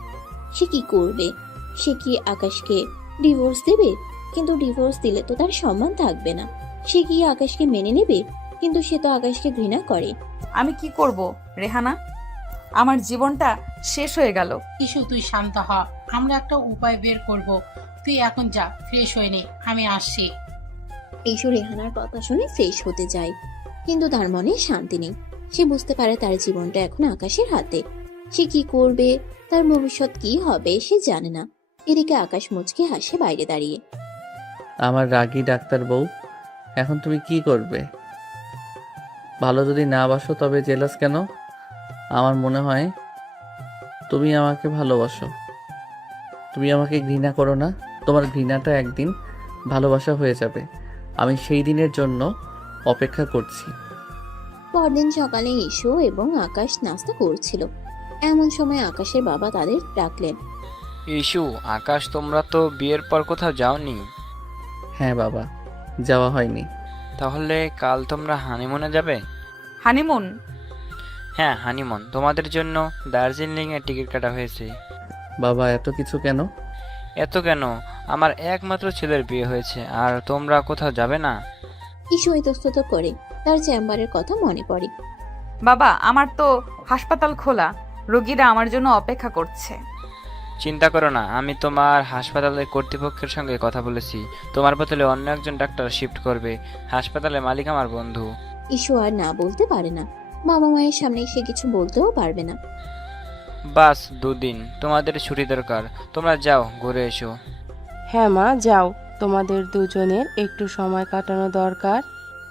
সে কি করবে? সে কি আকাশকে ডিভোর্স দেবে? কিন্তু ডিভোর্স দিলে তো তার সম্মান থাকবে না। সে কি আকাশকে মেনে নেবে? কিন্তু সে তো আকাশকে ঘৃণা করে। আমি কি করব রেহানা? আমার জীবনটা শেষ হয়ে গেল। ইস্যু, তুই শান্ত হ, আমরা একটা উপায় বের করব। তুই এখন যা, ফ্রেশ হয়ে নে, আমি আসছি। ইস্যু রেহানার কথা শুনে ফ্রেশ হতে যায়, কিন্তু তার মনে শান্তি নেই। সে বুঝতে পারে তার জীবনটা এখন আকাশের হাতে। সে কি করবে, তার ভবিষ্যৎ কি হবে সে জানে না। এদিকে আকাশ মুচকে হাসে বাইরে দাঁড়িয়ে। আমার রাগী ডাক্তার বউ, এখন তুমি কি করবে? ভালো যদি না বাসো তবে জেলাস কেন? আমার মনে হয় তুমি আমাকে ভালোবাসো। তুমি আমাকে ঘৃণা করো না। তোমার ঘৃণাটা একদিন ভালোবাসা হয়ে যাবে। আমি সেই দিনের জন্য অপেক্ষা করছি। পরদিন সকালে ইস্যু এবং আকাশ নাস্তা করছিল। এমন সময় আকাশের বাবা তাদের ডাকলেন। ইস্যু, আকাশ, তোমরা তো বিয়ের পর কোথাও যাওনি। হ্যাঁ বাবা, যাওয়া হয়নি। তাহলে কাল তোমরা হানিমুনে যাবে? হানিমুন? হ্যাঁ, হানিমুন। তোমাদের জন্য দার্জিলিং এর টিকিট কাটা হয়েছে। বাবা, এত কিছু কেন? এত কেন? আমার একমাত্র ছেলের বিয়ে হয়েছে, আর তোমরা কোথাও যাবে না? ইস্যু ইতস্তত করে। তার চেম্বারের কথা মনে পড়ে। বাবা, আমার তো হাসপাতাল খোলা, রোগীরা আমার জন্য অপেক্ষা করছে। চিন্তা করো না, আমি তোমার হাসপাতালের কর্তৃপক্ষের সঙ্গে কথা বলেছি। তোমার বদলে অন্য একজন ডাক্তার শিফট করবে। হাসপাতালের মালিক আমার বন্ধু। ইস্যু আর না বলতে পারে না। বাবা মায়ের সামনে সে কিছু বলতেও পারবে না। বাস 2 দিন, তোমাদের ছুটি দরকার। তোমরা যাও, ঘুরে এসো। হ্যাঁ মা, যাও, তোমাদের দুজনের একটু সময় কাটানো দরকার।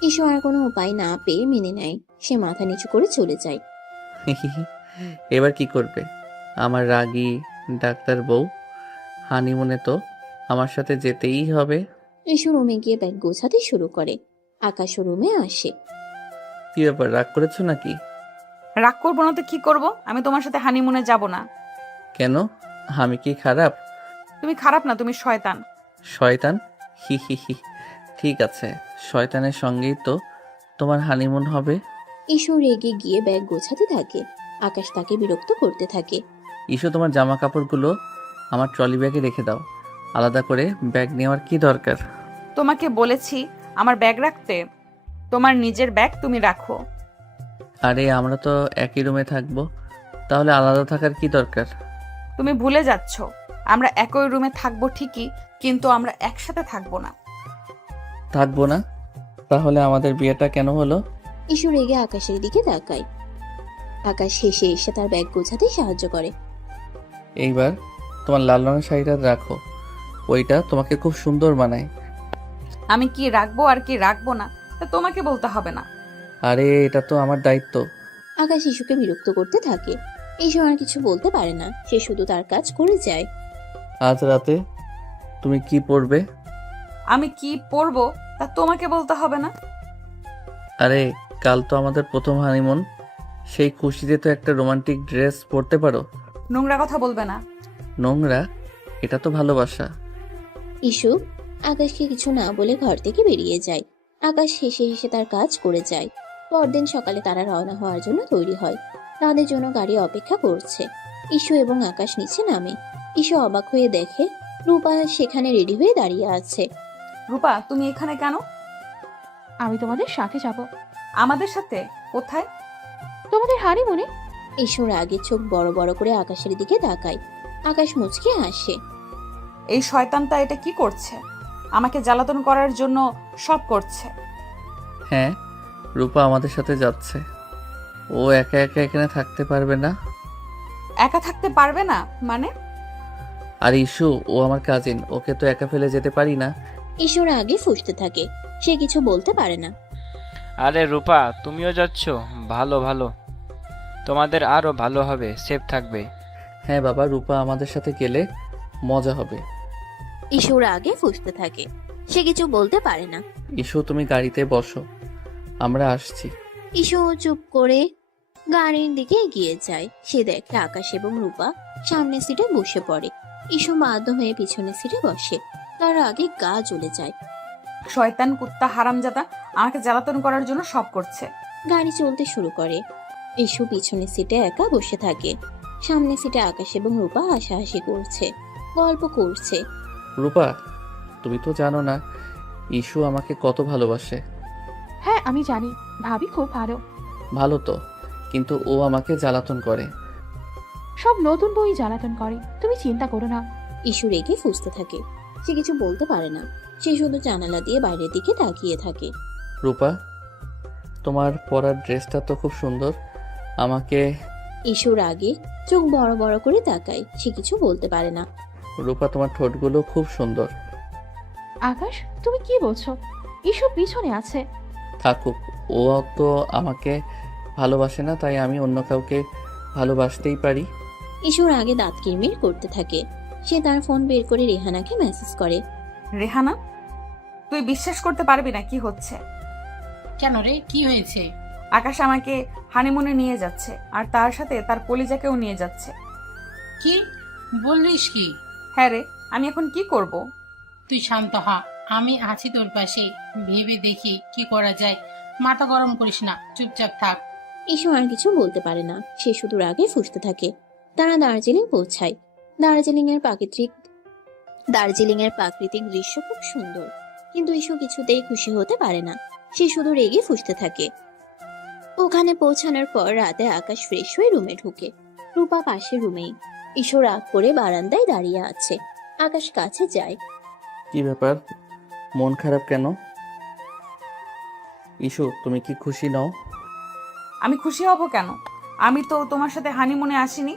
ইস্যু আর কোনো উপায় না পেয়ে মেনে নেয়। সে মাথা নিচু করে চলে যায়। এবার কি করবে আমার রাগী ডাক্তার বউ? হানিমুনে তো আমার সাথে যেতেই হবে। ইসু রুমে গিয়ে ব্যাগ গোছাতে শুরু করে। আকাশও রুমে আসে। কি ব্যাপার, রাগ করেছো নাকি? রাগ করবো না তো কি করব? আমি তোমার সাথে হানিমুনে যাব না। কেন? আমি কি খারাপ? তুমি খারাপ না, তুমি শয়তান। শয়তান? হি হি হি। ঠিক আছে, শয়তানের সঙ্গেই তো তোমার হানিমুন হবে। ইসু রেগে গিয়ে ব্যাগ গোছাতে থাকে। আকাশ তাকে বিরক্ত করতে থাকে। ইস্যু, তোমার জামা কাপড়গুলো আমার ট্রলি ব্যাগে রেখে দাও। আলাদা করে ব্যাগ নেওয়ার কি দরকার? তোমাকে বলেছি আমার ব্যাগ রাখতে। তোমার নিজের ব্যাগ তুমি রাখো। আরে আমরা তো একই রুমে থাকবো, তাহলে আলাদা থাকার কি দরকার? তুমি ভুলে যাচ্ছ, আমরা একই রুমে থাকবো ঠিকই, কিন্তু আমরা একসাথে থাকবো না। থাকবো না? তাহলে আমাদের বিয়েটা কেন হলো? ইসু রেগে আকাশের দিকে তাকায়। আকাশ হেসে এসে তার ব্যাগ গোছাতে সাহায্য করে। এইবার তোমার লাল রঙের শাড়িটা রাখো, ওইটা তোমাকে খুব সুন্দর মানায়। আমি কি রাখবো আর কি রাখবো না তা তোমাকে বলতে হবে না। আরে এটা তো আমার দায়িত্ব। আকাশ ইসুকে বিরক্ত করতে থাকে। ইসু আর কিছু বলতে পারে না, সে শুধু তার কাজ করে যায়। আজ রাতে তুমি কি পরবে? আমি কি পরবো তা তোমাকে বলতে হবে না। আরে কাল তো আমাদের প্রথম হানিমুন, সেই খুশিতে তো একটা রোমান্টিক ড্রেস পরতে পারো। নোংরা কথা বলবে না। নোংরা? এটা তো ভালোবাসা। ইসু আকাশকে কিছু না বলে ঘর থেকে বেরিয়ে যায়। আকাশ হেসে হেসে তার কাজ করে যায়। পরদিন সকালে তারা রওনা হওয়ার জন্য তৈরি হয়। তাদের জন্য গাড়ি অপেক্ষা করছে। ইসু এবং আকাশ নিচে নামে। ইসু অবাক হয়ে দেখে রূপা সেখানে রেডি হয়ে দাঁড়িয়ে আছে। রূপা, তুমি এখানে কেন? আমি তোমাদের সাথে যাব। আমাদের সাথে? কোথায়? তোমাদের হানিমুনে। ইসুর আগে চোখ বড় বড় করে আকাশের দিকে তাকায়। আকাশ মুচকে হাসে। এই শয়তানটা এটা কি করছে? আমাকে জ্বালাতন করার জন্য সব করছে। হ্যাঁ, রূপা আমাদের সাথে যাচ্ছে। ও একা একা এখানে থাকতে পারবে না। একা থাকতে পারবে না মানে? আর ইস্যু, ও আমার কাজিন, ওকে তো একা ফেলে যেতে পারি না। ইসুর আগে ফুঁসতে থাকে। সে কিছু বলতে পারে না। আরে রূপা, তুমিও যাচ্ছ? ভালো ভালো, তোমাদের আরো ভালো হবে, সেফ থাকবে। হ্যাঁ বাবা, রূপা আমাদের সাথে গেলে মজা হবে। ইসুর আগে ফুঁসতে থাকে। সে কিছু বলতে পারে না। ইস্যু, তুমি গাড়িতে বসো, আমরা আসছি। ইসু চুপ করে গাড়ির দিকে এগিয়ে যায়। সে দেখে আকাশ এবং রূপা সামনের সিটে বসে পড়ে। ইসু বাধ্য হয়ে পিছনের সিটে বসে। তার আগে গা জ্বলে যায়। শয়তান কুত্তা হারামজাদা আমাকে জ্বালাতন করার জন্য সব করছে। গাড়ি চলতে শুরু করে। ইসু পিছনের সিটে একা বসে থাকে। সামনের সিটে আকাশ এবং রূপা হাসাহাসি করছে, গল্প করছে। রূপা, তুমি তো জানো না ইস্যু আমাকে কত ভালোবাসে। হ্যাঁ আমি জানি, ভাবি খুব ভালো। ভালো তো, কিন্তু ও আমাকে জ্বালাতন করে। সব নতুন বই জ্বালাতন করে, তুমি চিন্তা করো না। ইসু রেগে ফুঁসতে থাকে। সে কিছু বলতে পারে না। সে শুধু জানালা দিয়ে বাইরের দিকে তাকিয়ে থাকে। রূপা, তোমার পরার ড্রেসটা তো খুব সুন্দর। আমাকে। ইসুর আগে চোখ বড় বড় করে তাকায়। সে কিছু বলতে পারে না। রূপা, তোমার ঠোঁটগুলো খুব সুন্দর। আকাশ, তুমি কি বলছো? ইসু পিছনে আছে। থাকুক, ও তো আমাকে ভালোবাসে না, তাই আমি অন্য কাউকে ভালোবাসতেই পারি। ইসুর আগে দাঁত কিরমির করতে থাকে। সে তার ফোন বের করে রেহানাকে মেসেজ করে। রেহানা, তুই বিশ্বাস করতে পারবি না কি হচ্ছে। কেন রে, কি হয়েছে? আকাশ আমাকে হানিমুনে নিয়ে যাচ্ছে, আর তার সাথে তার কলিজাকেও নিয়ে যাচ্ছে। কি বললিস কি? হ্যাঁ রে, আমি এখন কি করব? তুই শান্ত হ, আমি আছি তোর পাশে। ভেবে দেখি কি করা যায়। মাথা গরম করিস না, চুপচাপ থাক। ইসু আর কিছু বলতে পারে না। সে শুধু রাগে ফুঁসতে থাকে। তারা দার্জিলিং পৌঁছায়। দার্জিলিং এর প্রাকৃতিক দৃশ্য খুব সুন্দর, কিন্তু ইসু কিছুতেই খুশি হতে পারে না। সে শুধু রেগে ফুঁসতে থাকে। ওখানে পৌঁছানোর পর রাতে আকাশ ফ্রেশ হয়ে রুমে ঢুকে। রূপা পাশে রুমেই। ইসু রাগ করে বারান্দায় দাঁড়িয়ে আছে। আকাশ কাছে যায়। কি ব্যাপার, মন খারাপ কেন? ইস্যু, তুমি কি খুশি নও? আমি খুশি হব কেন? আমি তো তোমার সাথে হানিমুনে আসিনি,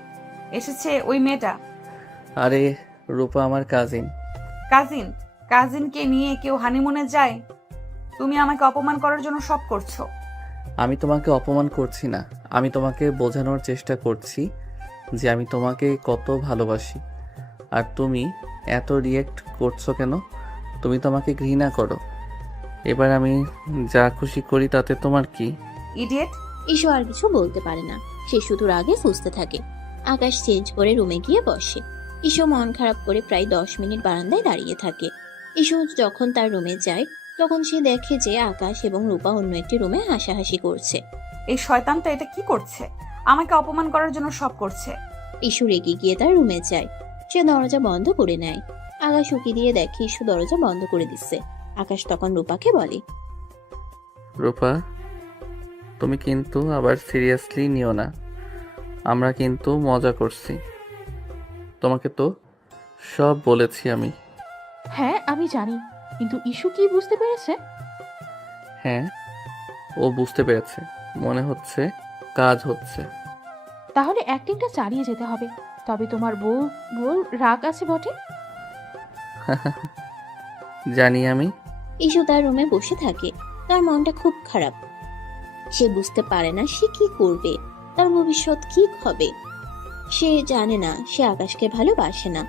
এসেছে ওই মেয়েটা। আরে রূপা আমার কাজিন। কাজিন? কাজিনকে নিয়ে কেউ হানিমুনে যায়? তুমি আমাকে অপমান করার জন্য সব করছো। আমি তোমাকে অপমান করছি না, আমি তোমাকে বোঝানোর চেষ্টা করছি যে আমি তোমাকে কত ভালোবাসি। আর তুমি এত রিয়েক্ট করছো কেন? তুমি তো আমাকে ঘৃণা করো। এবার আমি যা খুশি করি তাতে তোমার কি? ইডিয়েট। ঈশু আর কিছু বলতে পারে না, সে শুধু রাগে ফুঁসতে থাকে। আকাশ চেঞ্জ করে রুমে গিয়ে বসে। ঈশু মন খারাপ করে প্রায় 10 মিনিট বারান্দায় দাঁড়িয়ে থাকে। ঈশু যখন তার রুমে যায় তখন সে দেখে যে আকাশ এবং রূপা অন্য একটি রুমে হাসাহাসি করছে। এই শয়তানটা এটা কি করছে? আমাকে অপমান করার জন্য সব করছে। ঈশু রেগে গিয়ে তার রুমে যায়। সে দরজা বন্ধ করে নেয়। আকাশ উকি দিয়ে দেখে ঈশু দরজা বন্ধ করে দিচ্ছে। আকাশ তখন রূপাকে বলে, রূপা, তুমি কিন্তু আবার সিরিয়াসলি নিও না। আমরা কিন্তু মজা করছি। তোমাকে তো সব বলেছি আমি। হ্যাঁ আমি জানি, কিন্তু ইস্যু কি বুঝতে পেরেছে? হ্যাঁ, ও বুঝতে পেরেছে। মনে হচ্ছে কাজ হচ্ছে। তাহলে অ্যাক্টিংটা চালিয়ে যেতে হবে। তবে তোমার বউ রাগ আছে বটে। জানি আমি। ঈশু তার রুমে বসে থাকে। তার মনটা খুব খারাপ। সে বুঝতে পারে না সে কি করবে, তার ভবিষ্যৎ কি হবে। সে জানে না সে আকাশকে ভালোবাসে না,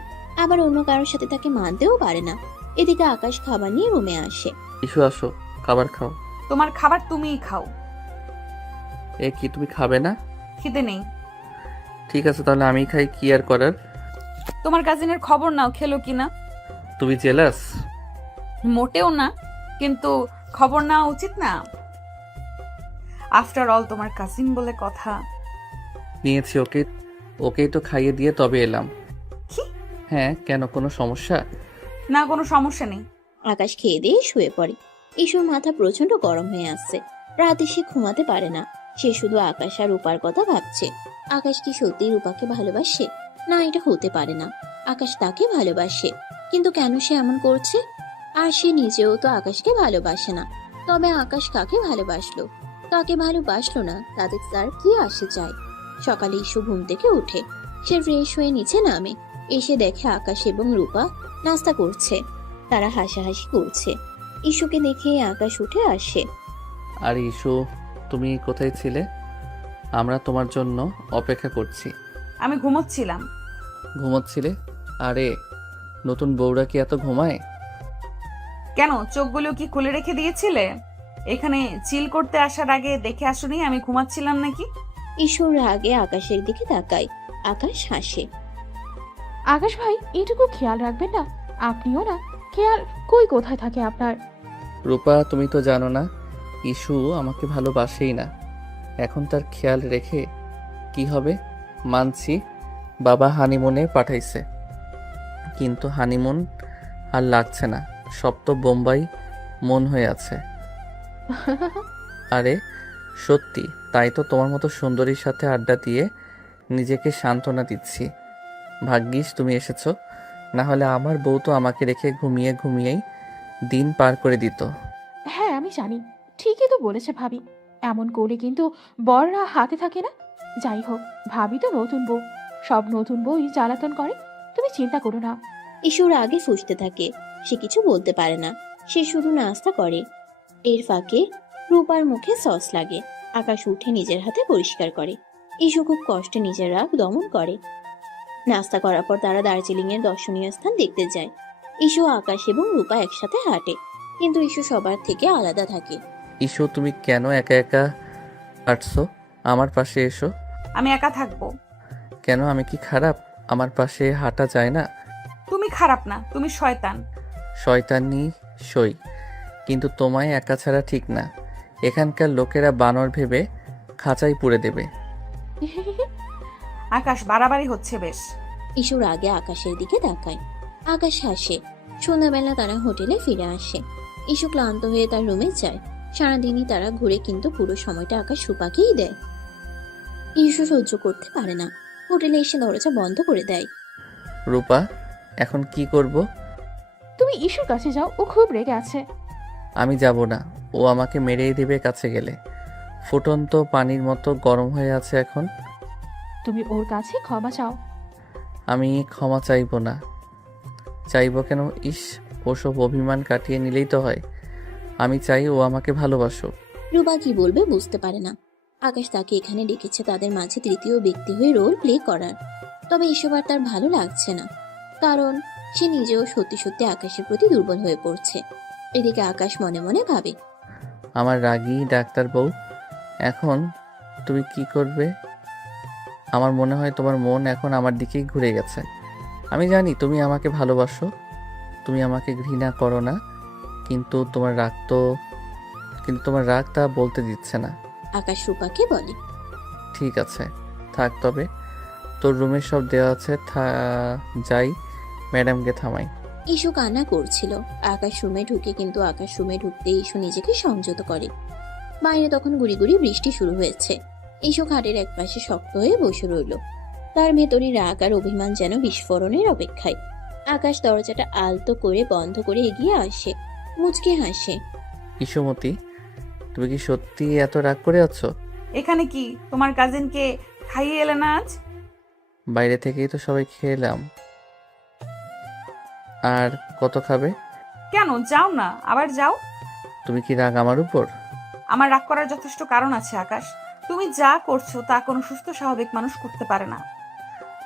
আবার অন্য কারোর সাথে তাকে মানতেও পারে না। এদিকে আকাশ খাবার নিয়ে রুমে আসে। ইস্যু আসো, খাবার খাও। তোমার খাবার তুমিই খাও। এ কি, তুমি খাবে না? খিদে নেই। ঠিক আছে, তাহলে আমি খাই, কি আর করার। তোমার কাজিনের খবর নাও, খেলো কিনা। তুমি জেলাস? মোটেও না, কিন্তু খবর নেওয়া উচিত না? আফটার অল তোমার কাজিন বলে কথা। নিয়েছি, ওকেই তো খাইয়ে দিয়ে তবে এলাম। কি? হ্যাঁ, কেন, কোনো সমস্যা? না, কোনো সমস্যা নেই। আকাশ খেয়ে দিয়ে শুয়ে পড়ে। ঈশুর মাথা প্রচন্ড গরম হয়ে আসছে। রাতে সে ঘুমাতে পারে না। সে শুধু আকাশ আর রূপার কথা ভাবছে। আকাশ কি সত্যি রূপাকে ভালোবাসে? না, এটা হতে পারে না। আকাশ তাকে ভালোবাসে, কিন্তু কেন সে এমন করছে? আর সে নিজেও তো আকাশকে ভালোবাসে না। তবে আকাশ কাকে ভালোবাসলো, কাকে ভালোবাসলো না, তাদের তার কি আসে যায়। সকালে ঈশু ঘুম থেকে উঠে। সে ফ্রেশ হয়ে নিচে নামে। এসে দেখে আকাশ এবং রূপা নাস্তা করছে। তারা হাসাহাসি করছে। ঈশুকে দেখে আকাশ উঠে আসে। আর ইস্যু, তুমি কোথায় ছিলে? আমরা তোমার জন্য অপেক্ষা করছি। আমি ঘুমোচ্ছিলাম। ঘুমোচ্ছিলে? আরে, নতুন বউরা কি এত ঘুমায়? কেন, চোখগুলো কি খুলে রেখে দিয়েছিলে? এখানে চিল করতে আসার আগে দেখে আসোনি আমি ঘুমাচ্ছিলাম নাকি? ঈশুর আগে আকাশের দিকে তাকায়। আকাশ হাসে। আকাশ ভাই, এটুকু খেয়াল রাখবেন না? আপনিও না, খেয়াল কোথায় থাকে আপনার? রূপা, তুমি তো জানো না ইস্যু আমাকে ভালোবাসেই না। এখন তার খেয়াল রেখে কি হবে? মানছি, বাবা হানিমুনে পাঠাইছে, কিন্তু হানিমুন আর লাগছে না। সব তো বোম্বাই মন হয়ে আছে। আরে সত্যি, তাই তো তোমার মতো সুন্দরীর সাথে আড্ডা দিয়ে নিজেকে সান্ত্বনা দিচ্ছি। ভাগ্যিস তুমি এসেছো, না হলে আমার বউ তো আমাকে রেখে ঘুমিয়েই দিন পার করে দিত। হ্যাঁ আমি জানি, ঠিকই তো বলেছে ভাবি। এমন করে কিন্তু বররা হাতে থাকে না। যাই হোক, ভাবি তো নতুন বউ, সব নতুন বউই জ্বালাতন করে। তুমি চিন্তা করো না। ঈশুর আগে ফুঁসতে থাকে। সে কিছু বলতে পারে না, সে শুধু নাস্তা করে। এর ফাঁকে রূপার মুখে সস লাগে। আকাশ উঠে নিজের হাতে পরিষ্কার করে। ঈশু খুব কষ্টে নিজের রাগ দমন করে। নাস্তা করার পর তারা দার্জিলিং এর দর্শনীয় স্থান দেখতে যায়। ঈশু, আকাশ এবং রূপা একসাথে হাঁটে, কিন্তু ঈশু সবার থেকে আলাদা থাকে। ইস্যু, তুমি কেন একা একা হাঁটছো? আমার পাশে এসো। আমি একা থাকবো কেন, আমি কি খারাপ? আমার পাশে হাঁটা যায় না? তুমি খারাপ না, তুমি শয়তান। শয়তানি সই, কিন্তু তোমায় একা ছাড়া ঠিক না। এখানকার লোকেরা বানর ভেবে খাঁচাই পুড়ে দেবে। আকাশ, বাড়াবাড়ি হচ্ছে বেশ। ঈশুর আগে আকাশের দিকে তাকায়। আকাশ হাসে। সন্ধ্যাবেলা তারা হোটেলে ফিরে আসে। ঈশু ক্লান্ত হয়ে তার রুমে যায়। সারাদিনই তারা ঘুরে, কিন্তু পুরো সময়টা আকাশ রূপাকেই দেয়। ঈশু সহ্য করতে পারে না। হোটেলে এসে দরজা বন্ধ করে দেয়। রূপা, এখন কি করব? তুমি ইস্যুর কাছে যাও, ও খুব রেগে আছে। আমি যাব না, ও আমাকে মেরেই দেবে কাছে গেলে। ফুটন্ত পানির মতো গরম হয়ে আছে এখন। তুমি ওর কাছে ক্ষমা চাও। আমি ক্ষমা চাইবো না। চাইবো কেন? ইস, ওসব অভিমান কাটিয়ে নিলেই তো হয়। আমি চাই ও আমাকে ভালোবাসুক। রূপা কি বলবে বুঝতে পারে না। আকাশ তাকে এখানে ডেকেছে তাদের মাঝে তৃতীয় ব্যক্তি হয়ে রোল প্লে করার। তবে এসব আর তার ভালো লাগছে না। কারণ সে নিজেও সত্যি সত্যি আকাশের প্রতি দুর্বল হয়ে পড়ছে। এদিকে আকাশ মনে মনে ভাবে, আমার রাগী ডাক্তার বউ, এখন তুমি কি করবে? আমার মনে হয় তোমার মন এখন আমার দিকেই ঘুরে গেছে। আমি জানি তুমি আমাকে ভালোবাসো, তুমি আমাকে ঘৃণা করো না, কিন্তু তোমার রাগ তা বলতে দিচ্ছে না। আকাশ রূপাকে বলে, ঠিক আছে, থাক তবে। তোর রুমের সব দেওয়া আছে, যাই ম্যাডামকে থামাই। ইস্যু কান্না করছিল। আকাশ রুমে ঢুকে, কিন্তু আকাশ রুমে ঢুকতে ইস্যু নিজেকে সংযত করে। বাইরে তখন গুড়ি গুড়ি বৃষ্টি শুরু হয়েছে। ইস্যু খাটের একপাশে শক্ত হয়ে বসে রইল। তার ভেতরে রাগ আর অভিমান যেন বিস্ফোরণের অপেক্ষায়। আকাশ দরজাটা আলতো করে বন্ধ করে এগিয়ে আসে, মুচকে হাসে। ইসুমতি, তুমি কি সত্যি এত রাগ করে আছো? এখানে কি তোমার কাজিনকে খাইয়ে এলে না আজ? বাইরে থেকেই তো সবাই খেলাম। আর কত খাবে? কেন যাও না, আবার যাও। তুমি কি রাগ আমার উপর? আমার রাগ করার যথেষ্ট কারণ আছে আকাশ। তুমি যা করছো তা কোনো সুস্থ স্বাভাবিক মানুষ করতে পারে না।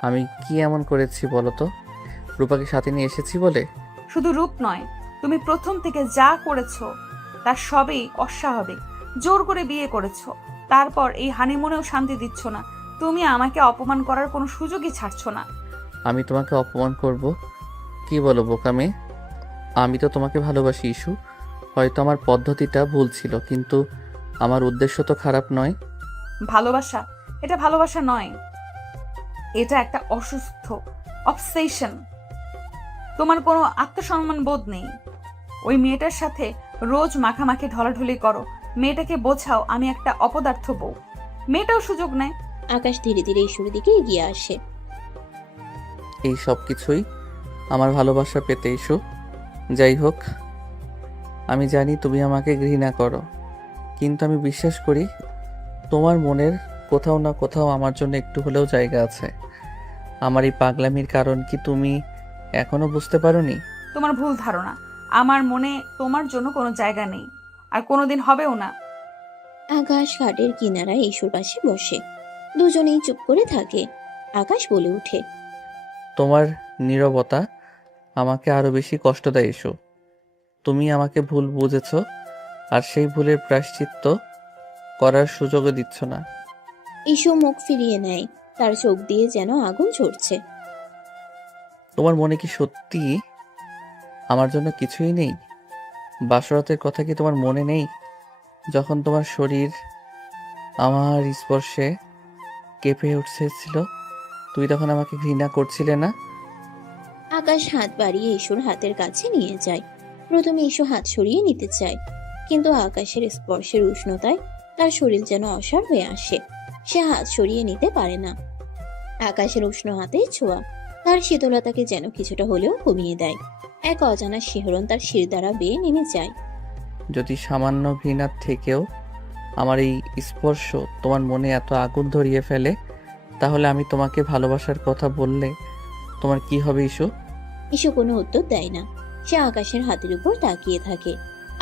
আমি কি এমন করেছি বলো তো? রূপাকে সাথে নিয়ে এসেছি বলে? শুধু রূপ নয়, তুমি প্রথম থেকে যা করেছো তার সবই অস্বাভাবিক। জোর করে বিয়ে করেছো, তারপর এই হানিমুনেও শান্তি দিচ্ছ না। তুমি আমাকে অপমান করার কোনো সুযোগই ছাড়ছো না। আমি তোমাকে অপমান করব? কি বলো বোকা মেয়ে? আমি তো তোমাকে ভালোবাসি ইস্যু। হয়তো আমার পদ্ধতিটা ভুল ছিল, কিন্তু আমার উদ্দেশ্য তো খারাপ নয়। ভালোবাসা, এটা ভালোবাসা নয়, এটা একটা অসুস্থ অবসেশন। তোমার কোনো আত্মসম্মান বোধ নেই। ওই মেয়েটার সাথে রোজ মাখামাখি ঢলাঢলি করো। মেয়েটাকে বোঝাও আমি একটা অপদার্থ বউ। মেয়েটাও সুযোগ নেয়। আকাশ ধীরে ধীরে ইস্যুর দিকে এগিয়ে আসে। এই সব কিছুই আমার ভালোবাসা পেতে ইস্যু। যাই হোক, আমি জানি তুমি আমাকে ঘৃণা করো, কিন্তু আমি বিশ্বাস করি তোমার মনের কোথাও না কোথাও আমার জন্য একটু হলেও জায়গা আছে। আমার এই পাগলামির কারণ কি তুমি এখনো বুঝতে পারোনি? তোমার ভুল ধারণা। আমার মনে তোমার জন্য কোনো জায়গা নেই, আর কোনোদিন হবেও না। আকাশ খাটের কিনারায় ইস্যুর পাশে বসে। দুজনেই চুপ করে থাকে। আকাশ বলে ওঠে, তোমার নীরবতা আমাকে আরো বেশি কষ্ট দেয় ইস্যু। তুমি আমাকে ভুল বুঝেছো, আর সেই ভুলের প্রায়শ্চিত্ত করার সুযোগও দিচ্ছ না। ইস্যু মুখ ফিরিয়ে নেয়। তার চোখ দিয়ে যেন আগুন ঝরছে। তোমার মনে কি সত্যি আমার জন্য কিছুই নেই? বাসরাতের কথা কি তোমার মনে নেই? যখন তোমার শরীর আমার স্পর্শে কেঁপে উঠছিল, তুমি তখন আমাকে ঘৃণা করছিলে না? আকাশ হাত বাড়িয়ে ইস্যুর হাতের কাছে নিয়ে যায়। প্রথমে ইস্যু হাত সরিয়ে নিতে চায়, কিন্তু আকাশের স্পর্শের উষ্ণতায় তার শরীর যেন অসাড় হয়ে আসে। সে হাত সরিয়ে নিতে পারে না। আকাশের উষ্ণ হাতে ছোঁয়া তার শীতলতাকে যেন কিছুটা হলেও কমিয়ে দেয়। এক অজানা শিহরণ তার শির দ্বারা বেয়ে নেমে যায়। যদি সামান্য ঘৃণার থেকেও আমার এই স্পর্শ তোমার মনে এত আগুন ধরিয়ে ফেলে, তাহলে আমি তোমাকে ভালোবাসার কথা বললে তোমার কি হবে ইস্যু? ইস্যু কোনো উত্তর দেয় না। সে আকাশের হাতের উপর তাকিয়ে থাকে।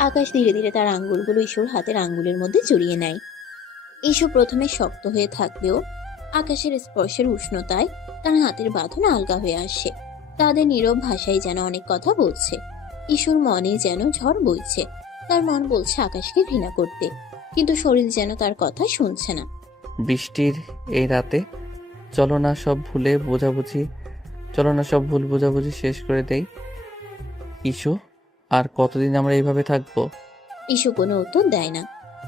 আকাশ ধীরে ধীরে তার আঙ্গুলগুলো ইস্যুর হাতের আঙ্গুলের মধ্যে জড়িয়ে নেয়। ইস্যু প্রথমে শক্ত হয়ে থাকলেও আকাশের স্পর্শের উষ্ণতায় তার হাতের বাঁধন আলগা হয়ে আসে। তাদের নীরব ভাষায় যেন অনেক কথা বলছে। ইস্যুর মনে যেন ঝড় বইছে। তার মন বলছে আকাশকে ঘৃণা করতে, কিন্তু শরীর যেন তার কথা শুনছে না। বৃষ্টির এই রাতে চলো না সব ভুল বোঝাবুঝি শেষ করে দেই ইস্যু। আর কতদিন আমরা এইভাবে থাকবো? ইস্যু কোনো উত্তর দেয় না।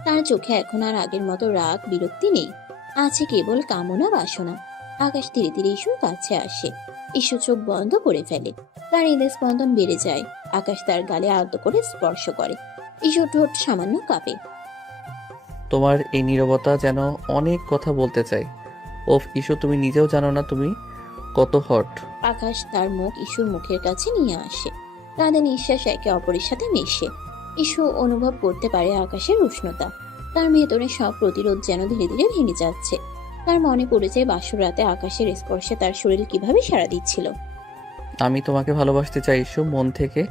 তার চোখে এখন আর আগের মতো রাগ বিরক্তি নেই, আছে কেবল কামনা বাসনা। আকাশ ধীরে ধীরে ইস্যুর কাছে আসে। ইস্যু চোখ বন্ধ করে ফেলে। তার হৃদয় স্পন্দন বেড়ে যায়। আকাশ তার গালে আলতো করে স্পর্শ করে। ইস্যুর ঠোঁট সামান্য কাঁপে। তোমার এই নীরবতা যেন অনেক কথা বলতে চাই। ওফ ইস্যু, তুমি নিজেও জানো না তুমি কত হট। আকাশ তার মুখ ইস্যুর মুখের কাছে নিয়ে আসে। তাদের নিঃশ্বাস একে অপরের সাথে মেশে। ইস্যু অনুভব করতে পারে আকাশের উষ্ণতা। তার ভেতরে সব প্রতিরোধ যেন ধীরে ধীরে ভেঙে যাচ্ছে। তার মনে পড়ে যায় বাসর রাতে আকাশের স্পর্শে তার শরীর কিভাবে সাড়া দিচ্ছিল। আমি তোমাকে ভালোবাসতে চাই ইস্যু, মন থেকে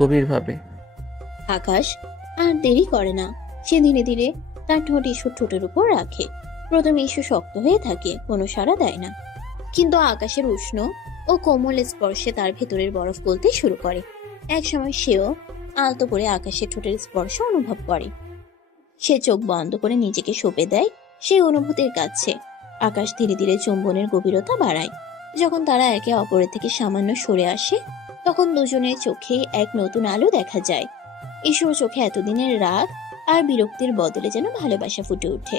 গভীরভাবে। আকাশ আর দেরি করে না। সে ধীরে ধীরে তার ঠোঁট ইস্যুর ঠোঁটের উপর রাখে। প্রথমে ইস্যু শক্ত হয়ে থাকে, কোনো সাড়া দেয় না। কিন্তু আকাশের উষ্ণ ও কোমল স্পর্শে তার ভেতরের বরফ গলতে শুরু করে। একসময় সেও আলতো করে আকাশের ঠোঁটের স্পর্শ অনুভব করে। সে চোখ বন্ধ করে নিজেকে সঁপে দেয় সেই অনুভূতির কাছে। আকাশ ধীরে ধীরে চুম্বনের গভীরতা বাড়ায়। যখন তারা একে অপরের থেকে সামান্য সরে আসে, তখন দুজনের চোখে এক নতুন আলো দেখা যায়। ঈশ্বর চোখে এতদিনের রাগ আর বিরক্তির বদলে যেন ভালোবাসা ফুটে ওঠে।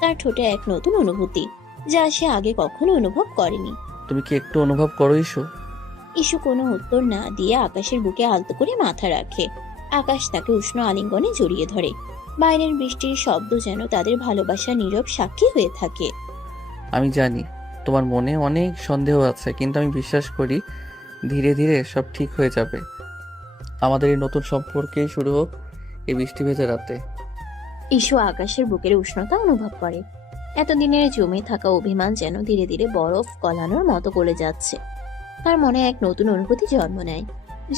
তার ঠোঁটে এক নতুন অনুভূতি, যা সে আগে কখনো অনুভব করেনি। তুমি কি একটু অনুভব করো ইস্যু? ইস্যু কোনো উত্তর না দিয়ে আকাশের বুকে আলতো করে মাথা রাখে। আকাশ তাকে উষ্ণ আলিঙ্গনে জড়িয়ে ধরে। বাইরের বৃষ্টির শব্দ যেন তাদের ভালোবাসা নীরব সাক্ষী হয়ে থাকে। আমি জানি তোমার মনে অনেক সন্দেহ আছে, কিন্তু আমি বিশ্বাস করি ধীরে ধীরে সব ঠিক হয়ে যাবে। আমাদের এই নতুন সম্পর্কেই শুরু হোক এই বৃষ্টি ভেজা রাতে। ইস্যু আকাশের বুকের উষ্ণতা অনুভব করে। এতদিনের জমে থাকা অভিমান যেন ধীরে ধীরে বরফ গলানোর মতো গলে যাচ্ছে। তার মনে এক নতুন অনুভূতি জন্ম নেয়,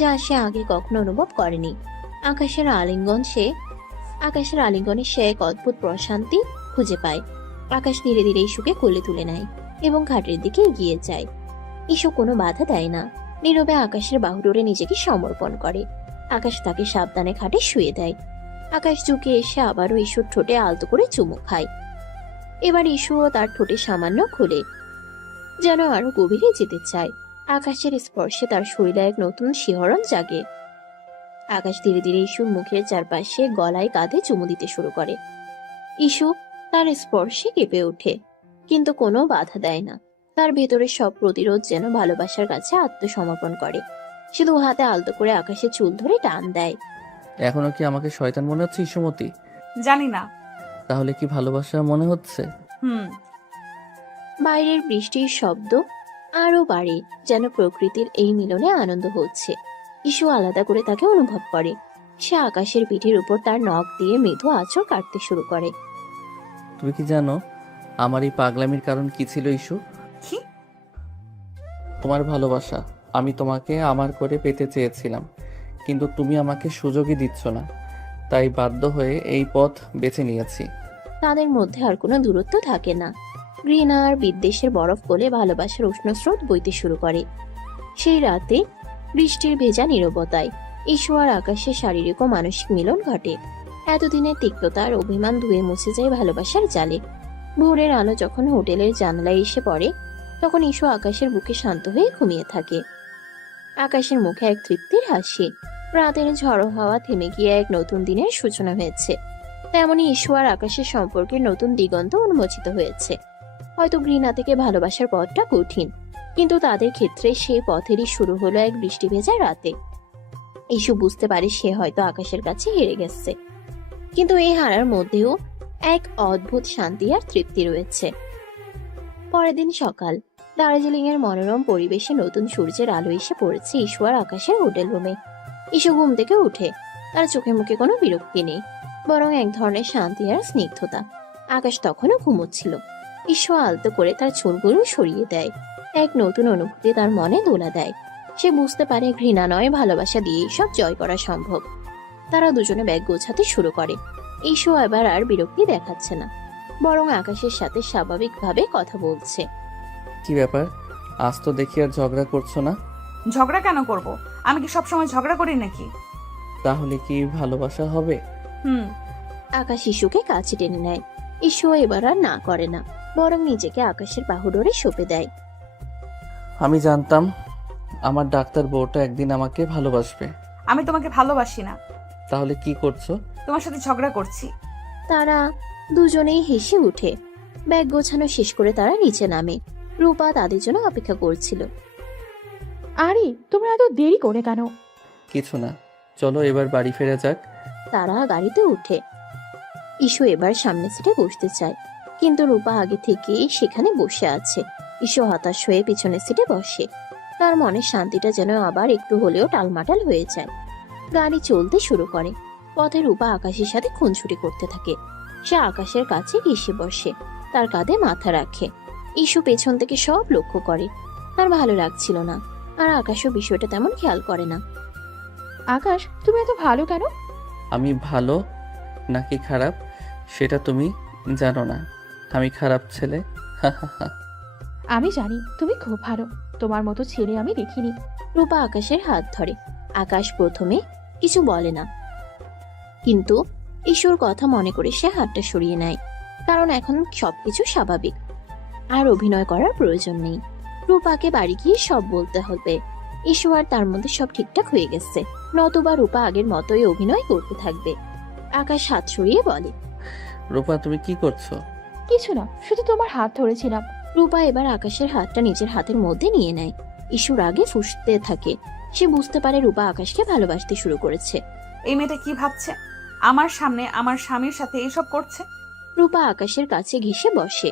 যা সে আগে কখনো অনুভব করেনি। আকাশের আলিঙ্গনে সে এক অদ্ভুত প্রশান্তি খুঁজে পায়। আকাশ ধীরে ধীরে ইস্যুকে কোলে তুলে নেয় এবং ঘাটের দিকে এগিয়ে যায়। ইস্যু কোনো বাধা দেয় না, নীরবে আকাশের বাহুডোরে নিজেকে সমর্পণ করে। আকাশ তাকে সাবধানে খাটে শুয়ে দেয়। আকাশ ঝুঁকে এসে আবারও ইস্যুর ঠোঁটে আলতো করে চুমু খায়। এবার ইস্যুও তার ঠোঁটে সামান্য খুলে, যেন আরো গভীরে যেতে চায়। আকাশের স্পর্শে তার শরীরে এক নতুন শিহরণ জাগে। আকাশ ধীরে ধীরে ইস্যুর মুখের চারপাশে গলায় কাঁধে চুমু দিতে শুরু করে। ইস্যু তার স্পর্শে কেঁপে ওঠে, কিন্তু কোনো বাধা দেয় না। তার ভেতরের সব প্রতিরোধ যেন ভালোবাসার কাছে আত্মসমর্পণ করে। সে দু হাতে আলতো করে আকাশের চুল ধরে টান দেয়। এখনো কি আমাকে শয়তান মনে হচ্ছে ইস্যুমতি? জানি না। তাহলে কি ভালোবাসা মনে হচ্ছে? বাইরের বৃষ্টির শব্দ আরো বাড়ে, যেন প্রকৃতির এই মিলনে আনন্দ হচ্ছে। ইস্যু আলাদা করে তাকে অনুভব করে। সে আকাশের পিঠের উপর তার নখ দিয়ে মৃদু আঁচড় কাটতে শুরু করে। তুমি কি জানো আমার এই পাগলামির কারণ কি ছিল ইস্যু? কি? তোমার ভালোবাসা। আমি তোমাকে আমার করে পেতে চেয়েছিলাম, কিন্তু তুমি আমাকে সুযোগই দিচ্ছ না, তাই বাধ্য হয়ে এই পথ বেছে নিয়েছি। তাদের মধ্যে আর কোনো দূরত্ব থাকে না। ঘৃণা আর বিদ্বেষের বরফ গলে ভালোবাসার উষ্ণ স্রোত বইতে শুরু করে। সেই রাতে বৃষ্টির ভেজা নীরবতায় ইস্যু আর আকাশের শারীরিক ও মানসিক মিলন ঘটে। এতদিনের তিক্ততা আর অভিমান ধুয়ে মুছে যায় ভালোবাসার জালে। ভোরের আলো যখন হোটেলের জানালায় এসে পড়ে, তখন ইস্যু আকাশের বুকে শান্ত হয়ে ঘুমিয়ে থাকে। আকাশের মুখে এক তৃপ্তির হাসি। রাতের ঝড়ো হাওয়া থেমে গিয়ে এক নতুন দিনের সূচনা হয়েছে। তেমনি ইস্যু আর আকাশের সম্পর্কের নতুন দিগন্ত উন্মোচিত হয়েছে। হয়তো ঘৃণা থেকে ভালোবাসার পথটা কঠিন, কিন্তু তাদের ক্ষেত্রে সেই পথেরই শুরু হলো এক বৃষ্টি ভেজা রাতে। ইস্যু বুঝতে পারে সে হয়তো আকাশের কাছে হেরে গেছে, কিন্তু এই হারার মধ্যেও এক অদ্ভুত শান্তি আর তৃপ্তি রয়েছে। পরের দিন সকাল, দার্জিলিং এর মনোরম পরিবেশে নতুন সূর্যের আলো এসে পড়েছে ইস্যু আর আকাশের হোটেল রুমে। ইস্যু ঘুম থেকে উঠে। তার চোখে মুখে কোনো বিরক্তি নেই, বরং এক ধরনের শান্তি আর স্নিগ্ধতা। আকাশ তখনও ঘুমোচ্ছিল। ইস্যু আলতো করে তার চুলগুলো সরিয়ে দেয়। এক নতুন অনুভূতি তার মনে দোলা দেয়। সে বুঝতে পারে ঘৃণা নয়, ভালোবাসা দিয়ে সব জয় করা সম্ভব। তারা দুজনে ব্যাগ গোছাতে শুরু করে। ইস্যু এবার আর বিরক্তি দেখাচ্ছে না, বরং আকাশের সাথে স্বাভাবিকভাবে কথা বলছে। কি ব্যাপার, আজ তো দেখি আর ঝগড়া করছো না? ঝগড়া কেন করব? আমি কি সবসময় ঝগড়া করি নাকি? তাহলে কি ভালোবাসা হবে? আকাশ ইস্যুকে কাছে টেনে নেয়। ইস্যু এবার আর না করে না, বরং নিজেকে আকাশের বাহুডোরে সঁপে দেয়। আমি জানতাম আমার ডাক্তার বউটা একদিন আমাকে ভালোবাসবে। আমি তোমাকে ভালোবাসি না। তাহলে কি করছো? তোমার সাথে ঝগড়া করছি। তারা দুজনেই হেসে উঠে। ব্যাগ গোছানো শেষ করে তারা নিচে নামে। রূপা তাদের জন্য অপেক্ষা করছিল। আরে তোমরা এত দেরি করে কেন? কিছু না, চলো এবার বাড়ি ফেরা যাক। তারা গাড়িতে উঠে। ইস্যু এবার সামনে সিটে বসতে চায়, কিন্তু রূপা আগে থেকেই সেখানে বসে আছে। ইস্যু হতাশ হয়ে পিছনের সিটে বসে। তার মনে শান্তিটা যেন আবার একটু হলেও টালমাটাল হয়ে যায়। গাড়ি চলতে শুরু করে। পথে রূপা আকাশের সাথে খুনছুটি করতে থাকে। সে আকাশের কাছে এসে বসে, তার কাঁধে মাথা রাখে। ইস্যু পেছন থেকে সব লক্ষ্য করে। তার ভালো লাগছিল না, আর আকাশও বিষয়টা তেমন খেয়াল করে না। আকাশ, তুমি এত ভালো কেন? আমি ভালো নাকি খারাপ সেটা তুমি জানো না। আমি খারাপ ছেলে। আমি জানি তুমি খুব ভালো, তোমার মতো ছেলে আমি দেখিনি। রূপা আকাশের হাত ধরে। আকাশ প্রথমে কিছু বলে না, কিন্তু ঈশ্বর কথা মনে করে সে হাতটা সরিয়ে নেয়, কারণ এখন সবকিছু স্বাভাবিক, আর অভিনয় করার প্রয়োজন নেই। রূপাকে বাড়ি গিয়ে সব বলতে হবে। ঈশ্বর আর তার মধ্যে সব ঠিকঠাক হয়ে গেছে, নতুবা রূপা আগের মতোই অভিনয় করতে থাকবে। আকাশ হাত সরিয়ে বলে, রূপা তুমি কি করছো? কিছু না, শুধু তোমার হাত ধরেছিলাম। রূপা এবার আকাশের হাতটা নিজের হাতের মধ্যে নিয়ে নেয়। ঈশ্বর আগে ফুঁসতে থাকে। সে বুঝতে পারে রূপা আকাশকে ভালোবাসতে শুরু করেছে। এই মেয়েটা কি ভাবছে? আমার সামনে আমার স্বামীর সাথে এসব করছে। রূপা আকাশের কাছে ঘেঁষে বসে।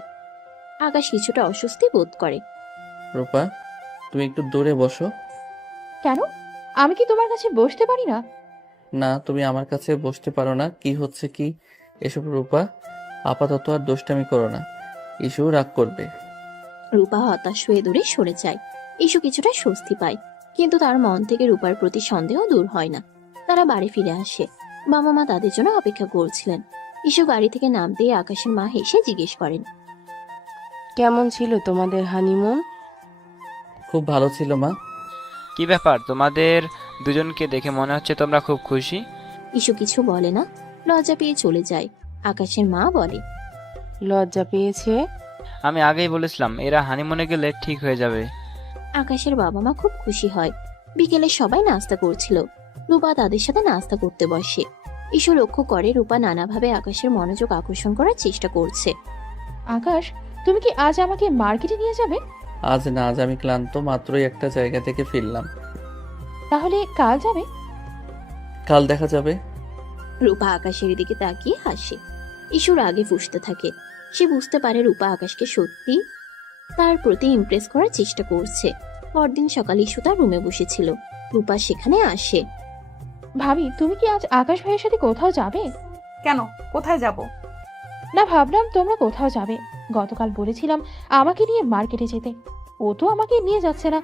আকাশ কিছুটা অস্বস্তি বোধ করে। রূপা তুমি একটু দূরে বসো। কেন? আমি কি তোমার কাছে বসতে পারি না? না, তুমি আমার কাছে বসতে পারো না। কি হচ্ছে কি এসব রূপা? আপাতত আর দুষ্টামি করো না, ইস্যু রাগ করবে। রূপা হতাশ হয়ে দূরে সরে যায়। ইস্যু কিছুটা স্বস্তি পায়, কিন্তু তার মন থেকে রূপার প্রতি সন্দেহ দূর হয় না। তারা বাড়ি ফিরে আসে। বাবা মা তাদের জন্য অপেক্ষা করছিলেন। ইস্যু গাড়ি থেকে নামতেই আকাশের মা হেসে জিজ্ঞেস করেন, কেমন ছিল তোমাদের হানিমুন? খুব ভালো ছিল মা। কি ব্যাপার, তোমাদের দুজনকে দেখে মনে হচ্ছে তোমরা খুব খুশি। ইস্যু কিছু বলে না, লজ্জা পেয়ে চলে যায়। আকাশের মা বলে, লজ্জা পেয়েছে? আমি আগেই বলেছিলাম এরা হানিমুনে গেলে ঠিক হয়ে যাবে। আকাশের বাবা মা খুব খুশি হয়। বিকেলে সবাই নাস্তা করছিল। রূপা তাদের সাথে নাস্তা করতে বসে। ইস্যু লক্ষ্য করে রূপা নানাভাবে আকাশের মনোযোগ আকর্ষণ করার চেষ্টা করছে। আকাশ, তুমি কি আজ আমাকে মার্কেটে নিয়ে যাবে? আজ না, আজ আমি ক্লান্ত, মাত্রই একটা জায়গা থেকে ফিরলাম। তাহলে কাল যাবে? কাল দেখা যাবে। রূপা আকাশের দিকে তাকিয়ে হাসে। ইস্যুর আগে ফুঁসতে থাকে। সে বুঝতে পারে রূপা আকাশকে সত্যি তার প্রতি ইমপ্রেস করার চেষ্টা করছে। পরদিন সকালে ইস্যু তার রুমে বসেছিল। রূপা সেখানে আসে। ভাবি, তুমি কি আজ আকাশ ভাইয়ের সাথে কোথাও যাবে? কেন, কোথায় যাব? না, ভাবলাম তোমরা কোথাও যাবে। গতকাল বলেছিলাম আমাকে নিয়ে মার্কেটে যেতে, ও তো আমাকে নিয়ে যাচ্ছে না।